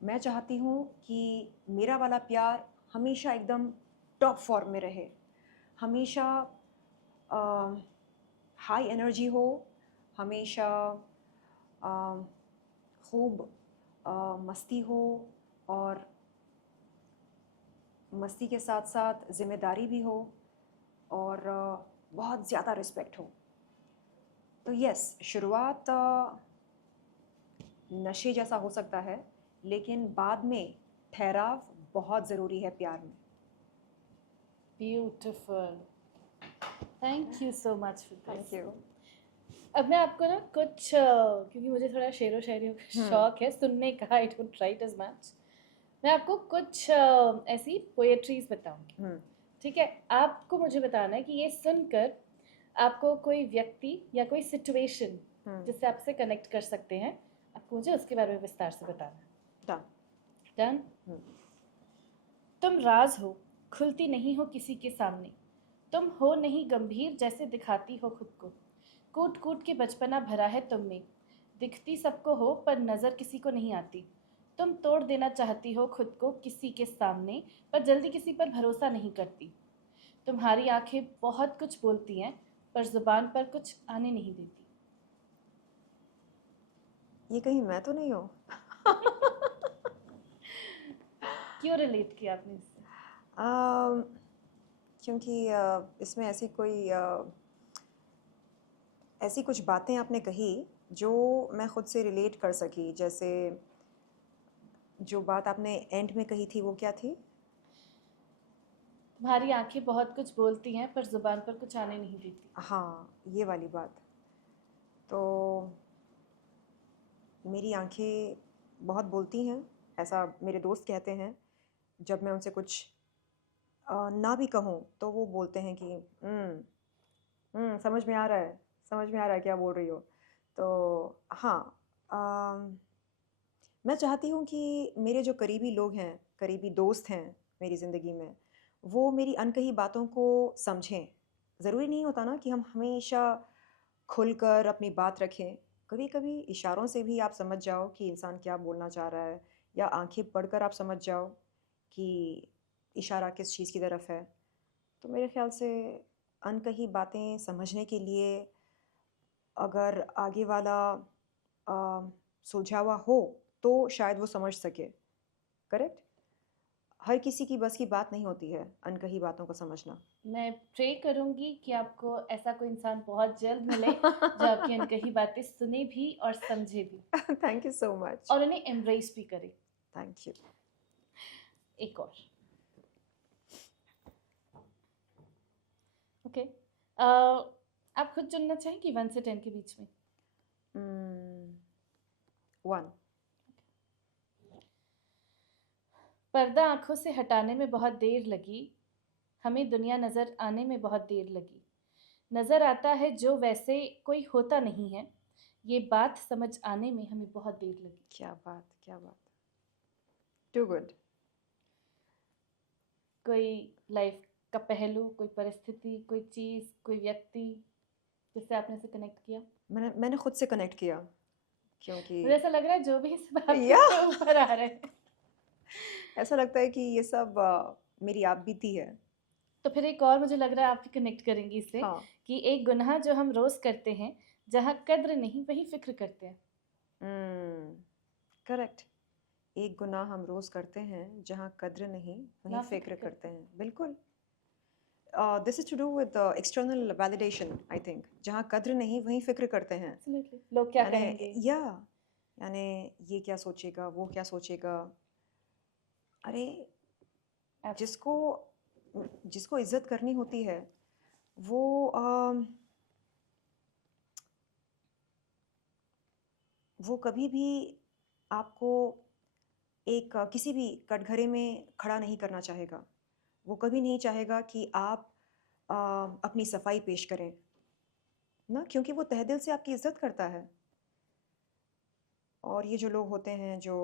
मैं चाहती हूँ कि मेरा वाला प्यार हमेशा एकदम टॉप फॉर्म में रहे हमेशा हाई एनर्जी हो हमेशा खूब मस्ती हो और मस्ती के साथ साथ ज़िम्मेदारी भी हो और बहुत ज़्यादा रिस्पेक्ट हो तो यस शुरुआत नशे जैसा हो सकता है लेकिन बाद में ठहराव बहुत ज़रूरी है प्यार में beautiful, thank you so much for thank this. You अब मैं आपको ना कुछ क्योंकि मुझे थोड़ा शेरो शायरी का शौक है सुनने का, I don't write as much, मैं आपको कुछ ऐसी पोएट्रीज बताऊंगी, ठीक है? आपको मुझे बताना है कि ये सुनकर आपको कोई व्यक्ति या कोई सिचुएशन जिससे आपसे कनेक्ट कर सकते हैं, आपको मुझे उसके बारे में विस्तार से बताना है। Done done? तुम राज हो, खुलती नहीं हो किसी के सामने, तुम हो नहीं गंभीर जैसे दिखाती हो खुद को, कूट कूट के बचपना भरा है तुम में, दिखती सबको हो पर नज़र किसी को नहीं आती, तुम तोड़ देना चाहती हो खुद को किसी के सामने पर जल्दी किसी पर भरोसा नहीं करती, तुम्हारी आंखें बहुत कुछ बोलती हैं पर जुबान पर कुछ आने नहीं देती। ये कहीं मैं तो नहीं हूँ क्यों रिलेट किया आपने इससे? क्योंकि इसमें ऐसी कुछ बातें आपने कही जो मैं खुद से रिलेट कर सकी जैसे जो बात आपने एंड में कही थी वो क्या थी तुम्हारी आंखें बहुत कुछ बोलती हैं पर जुबान पर कुछ आने नहीं देती। हाँ ये वाली बात तो मेरी आंखें बहुत बोलती हैं ऐसा मेरे दोस्त कहते हैं जब मैं उनसे कुछ ना भी कहूँ तो वो बोलते हैं कि समझ में आ रहा है समझ में आ रहा है क्या बोल रही हो तो हाँ मैं चाहती हूँ कि मेरे जो करीबी लोग हैं करीबी दोस्त हैं मेरी ज़िंदगी में वो मेरी अनकही बातों को समझें ज़रूरी नहीं होता ना कि हम हमेशा खुलकर अपनी बात रखें कभी कभी इशारों से भी आप समझ जाओ कि इंसान क्या बोलना चाह रहा है या आंखें पढ़कर आप समझ जाओ कि इशारा किस चीज़ की तरफ है तो मेरे ख्याल से अनकही बातें समझने के लिए अगर आगे वाला सुलझा हुआ हो तो शायद वो समझ सके करेक्ट हर किसी की बस की बात नहीं होती है अनकही बातों को समझना मैं प्रे करूंगी कि आपको ऐसा कोई इंसान बहुत जल्द मिले जो आपकी अनकही बातें सुने भी और समझे भी थैंक यू सो मच और उन्हें एम्ब्रेस भी करे। थैंक यू एक और ओके, आप खुद चुनना चाहेंगी 1 से 10 के बीच में? 1. पर्दा आँखों से हटाने में बहुत देर लगी, हमें दुनिया नज़र आने में बहुत देर लगी। नज़र आता है जो वैसे कोई होता नहीं है, ये बात समझ आने में हमें बहुत देर लगी। क्या बात, क्या बात. Too good. कोई लाइफ का पहलू, कोई परिस्थिति, कोई चीज़, कोई व्यक्ति जिससे आपने से कनेक्ट किया? मैंने खुद से कनेक्ट किया क्योंकि मुझे ऐसा लग रहा है जो भी इस बात या के ऊपर आ रहे हैं। ऐसा लगता है कि ये सब मेरी आप बीती है. तो फिर एक और मुझे लग रहा है आप भी कनेक्ट करेंगी इससे हाँ. कि एक गुनाह जो हम रोज़ करते हैं, जहाँ कद्र नहीं वहीं फ़िक्र करते हैं। करेक्ट. एक गुनाह हम रोज करते हैं जहाँ कद्र नहीं वहीं ना फिक्र फ़िक्र करते करते हैं। हैं. बिल्कुल. This is to do with external validation I think. जहाँ कद्र नहीं वहीं फिक्र करते हैं. एब्सोल्युटली। लोग क्या यानी कहेंगे? यानी ये क्या सोचेगा, वो क्या सोचेगा. अरे एब्स जिसको जिसको इज्जत करनी होती है वो वो कभी भी आपको एक किसी भी कटघरे में खड़ा नहीं करना चाहेगा. वो कभी नहीं चाहेगा कि आप अपनी सफाई पेश करें ना, क्योंकि वो तहे दिल से आपकी इज्जत करता है. और ये जो लोग होते हैं जो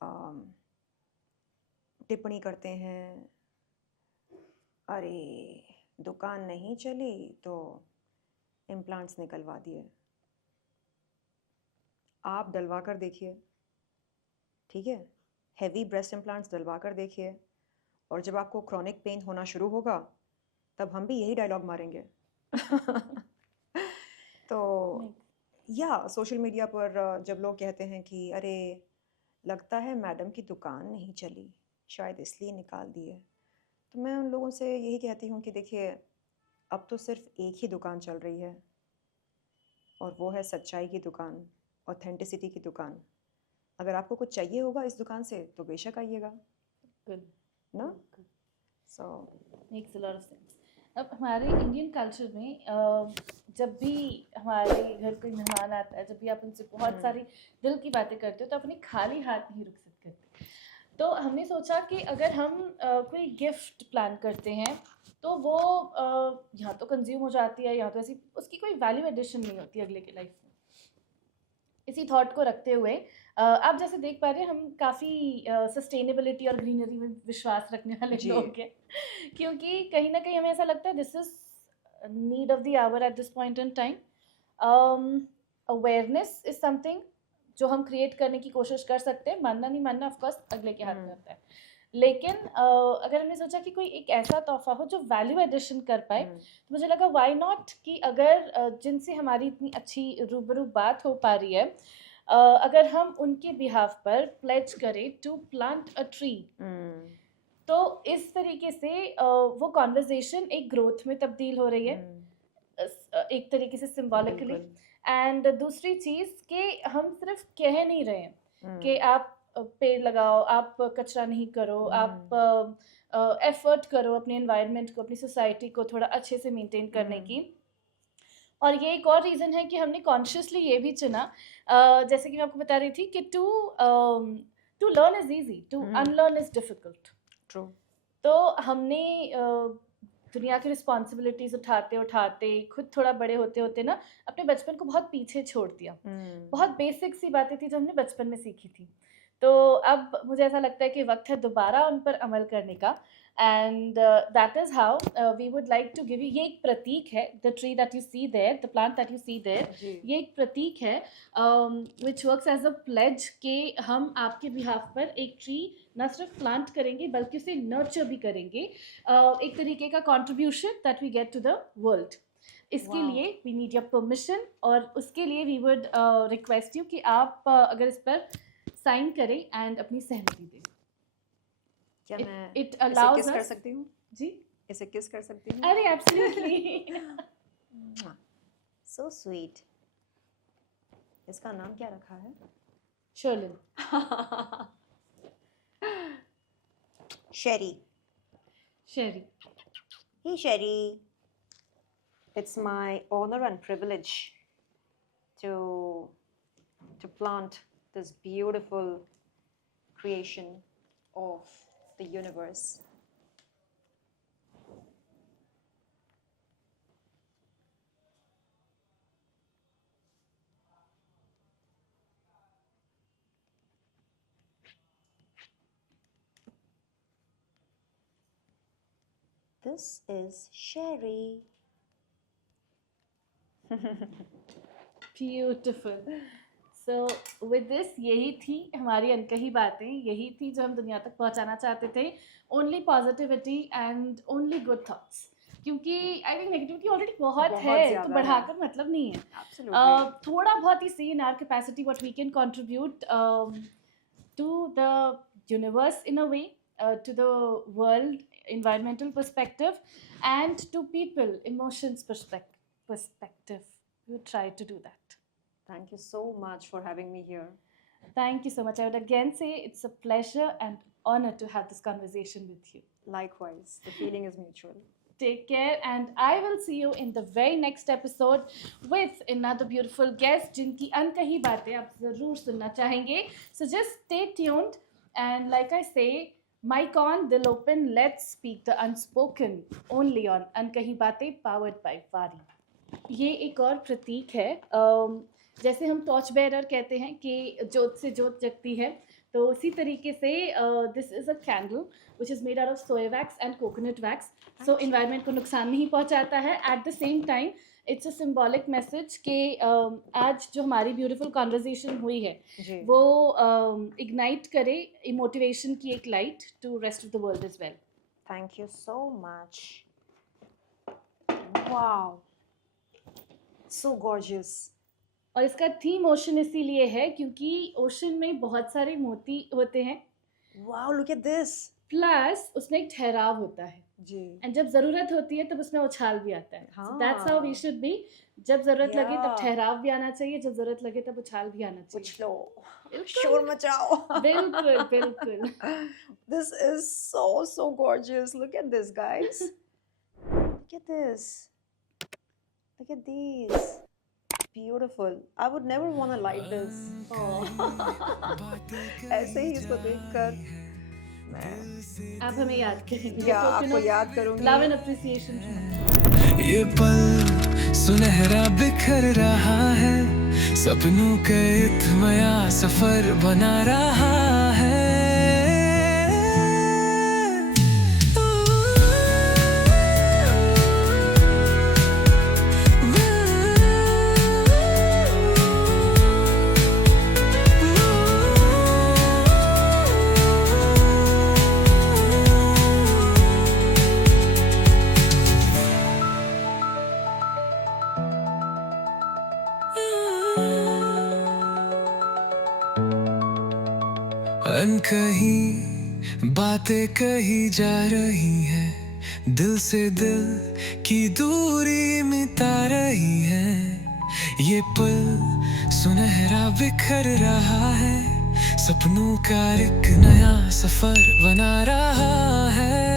अम, टिप्पणी करते हैं, अरे दुकान नहीं चली तो इम्प्लांट्स निकलवा दिए. आप डलवा कर देखिए, ठीक है. हैवी ब्रेस्ट इम्प्लांट्स डलवा कर देखिए, और जब आपको क्रॉनिक पेन होना शुरू होगा तब हम भी यही डायलॉग मारेंगे. तो या सोशल मीडिया पर जब लोग कहते हैं कि अरे लगता है मैडम की दुकान नहीं चली, शायद इसलिए निकाल दिए, तो मैं उन लोगों से यही कहती हूँ कि देखिए अब तो सिर्फ एक ही दुकान चल रही है, और वो है सच्चाई की दुकान, ऑथेंटिसिटी की दुकान. अगर आपको कुछ चाहिए होगा इस दुकान से तो बेशक आइएगा गुड ना. Good so makes a lot of sense. अब हमारे इंडियन कल्चर में जब भी हमारे घर कोई मेहमान आता है, जब भी आप उनसे बहुत सारी दिल की बातें करते हो तो अपने खाली हाथ नहीं रुक सकते। तो हमने सोचा कि अगर हम कोई गिफ्ट प्लान करते हैं तो वो यहाँ तो कंज्यूम हो जाती है, यहाँ तो ऐसी उसकी कोई वैल्यू एडिशन नहीं होती अगले के लाइफ में। इसी थॉट को रखते हुए आप जैसे देख पा रहे हैं हम काफ़ी सस्टेनेबिलिटी और ग्रीनरी में विश्वास रखने वाले जी. लोग हैं, क्योंकि कहीं ना कहीं हमें ऐसा लगता है this is need of the hour at this point in time. Awareness is something जो हम क्रिएट करने की कोशिश कर सकते हैं. मानना नहीं मानना ऑफ कोर्स अगले के हाथ में होता है, लेकिन अगर हमने सोचा कि कोई एक ऐसा तोहफा हो जो वैल्यू एडिशन कर पाए, तो मुझे लगा व्हाई नॉट कि अगर जिनसे हमारी इतनी अच्छी रूबरू बात हो पा रही है, अगर हम उनके बिहाफ पर प्लेज करें टू प्लांट अ ट्री, तो इस तरीके से वो कॉन्वर्जेशन एक ग्रोथ में तब्दील हो रही है, एक तरीके से सिम्बॉलिकली. एंड दूसरी चीज़ कि हम सिर्फ कह नहीं रहे हैं कि आप पेड़ लगाओ, आप कचरा नहीं करो, आप एफर्ट करो अपने एनवायरनमेंट को, अपनी सोसाइटी को थोड़ा अच्छे से मेंटेन करने की. और ये एक और रीज़न है कि हमने कॉन्शियसली ये भी चुना, जैसे कि मैं आपको बता रही थी कि to learn is easy, to unlearn is difficult. True. तो हमने दुनिया की रिस्पॉन्सिबिलिटीज़ उठाते उठाते खुद थोड़ा बड़े होते होते ना अपने बचपन को बहुत पीछे छोड़ दिया. बहुत बेसिक सी बातें थी जो हमने बचपन में सीखी थी. तो अब मुझे ऐसा लगता है कि वक्त है दोबारा उन पर अमल करने का. And that is how we would like to give you. ये एक प्रतीक है, the tree that you see there, the plant that you see there, ये एक प्रतीक है which works as a pledge कि हम आपके बिहाफ पर एक ट्री न सिर्फ प्लांट करेंगे बल्कि उसे नर्चर भी करेंगे, एक तरीके का contribution that we get to the world. इसके Wow. लिए वी नीड योर परमिशन, और उसके लिए वी वुड रिक्वेस्ट यू कि आप अगर इस पर साइन करें एंड अपनी सहमति दें. क्या मैं इट इसे अलाउज किस कर अस. सकती हूँ? जी, इसे किस कर सकती हूँ? अरे एब्सोल्युटली. So sweet. इसका नाम क्या रखा है? शर्लिन. शेरी. शेरी. ही शेरी. It's my honor and privilege to plant this beautiful creation of the universe. This is Sherry. Beautiful. So with this यही थी हमारी अनकही बातें, यही थी जो हम दुनिया तक पहुंचाना चाहते थे. Only positivity and only good thoughts, क्योंकि आई थिंक नेगेटिविटी ऑलरेडी बहुत है, तो ज़्यादा बढ़ाकर मतलब नहीं है. Absolutely. थोड़ा बहुत ही सी in our capacity what we can contribute to the universe in a way, to the world environmental perspective, and to people emotions perspective. We try to do that. Thank you so much for having me here. Thank you so much. I would again say it's a pleasure and honor to have this conversation with you. Likewise, the feeling is mutual. Take care, and I will see you in the very next episode with another beautiful guest जिनकी अनकही बातें आप ज़रूर सुनना चाहेंगे. So just stay tuned, and like I say, mic on, दिल open, let's speak the unspoken only on अनकही बातें powered by वारी. ये एक और प्रतीक है. जैसे हम टॉर्च बेयरर कहते हैं कि जोत से जोत जगती है, तो उसी तरीके से this is a candle which is made out of soya wax and coconut wax. So environment को नुकसान नहीं पहुंचाता है. At the same time it's a symbolic message कि आज जो हमारी ब्यूटीफुल कॉन्वर्जेशन हुई है जी. वो इग्नाइट करे मोटिवेशन की एक light to rest of the world is well. Thank you so much. Wow. So gorgeous. और इसका थीम ओशन इसीलिए है क्योंकि ओशन में बहुत सारे मोती होते हैं, Wow, look at this. Plus उसमें एक ठहराव होता है, जी. एंड जब ज़रूरत होती है तब उसमें उछाल भी आता है. हाँ. That's how we should be. जब ज़रूरत लगे तब Yeah. ठहराव भी आना चाहिए, जब ज़रूरत लगे तब उछाल भी आना चाहिए. कुछ लो. बिल्कुल. शोर मचाओ. बिल्कुल बिल्कुल. This is so gorgeous. Look at this, guys. Look at this. Look at these. Beautiful. I would never want to light this. ऐसे ही इसको देखकर मैं आप हमें याद करेंगे. या आपको याद करूंगी. Love and appreciation. ये पल सुनहरा बिखर रहा है, सपनों के इत्मया सफर बना रहा है. अनकही बातें कही जा रही है, दिल से दिल की दूरी मिटा रही है. ये पल सुनहरा बिखर रहा है, सपनों का एक नया सफर बना रहा है.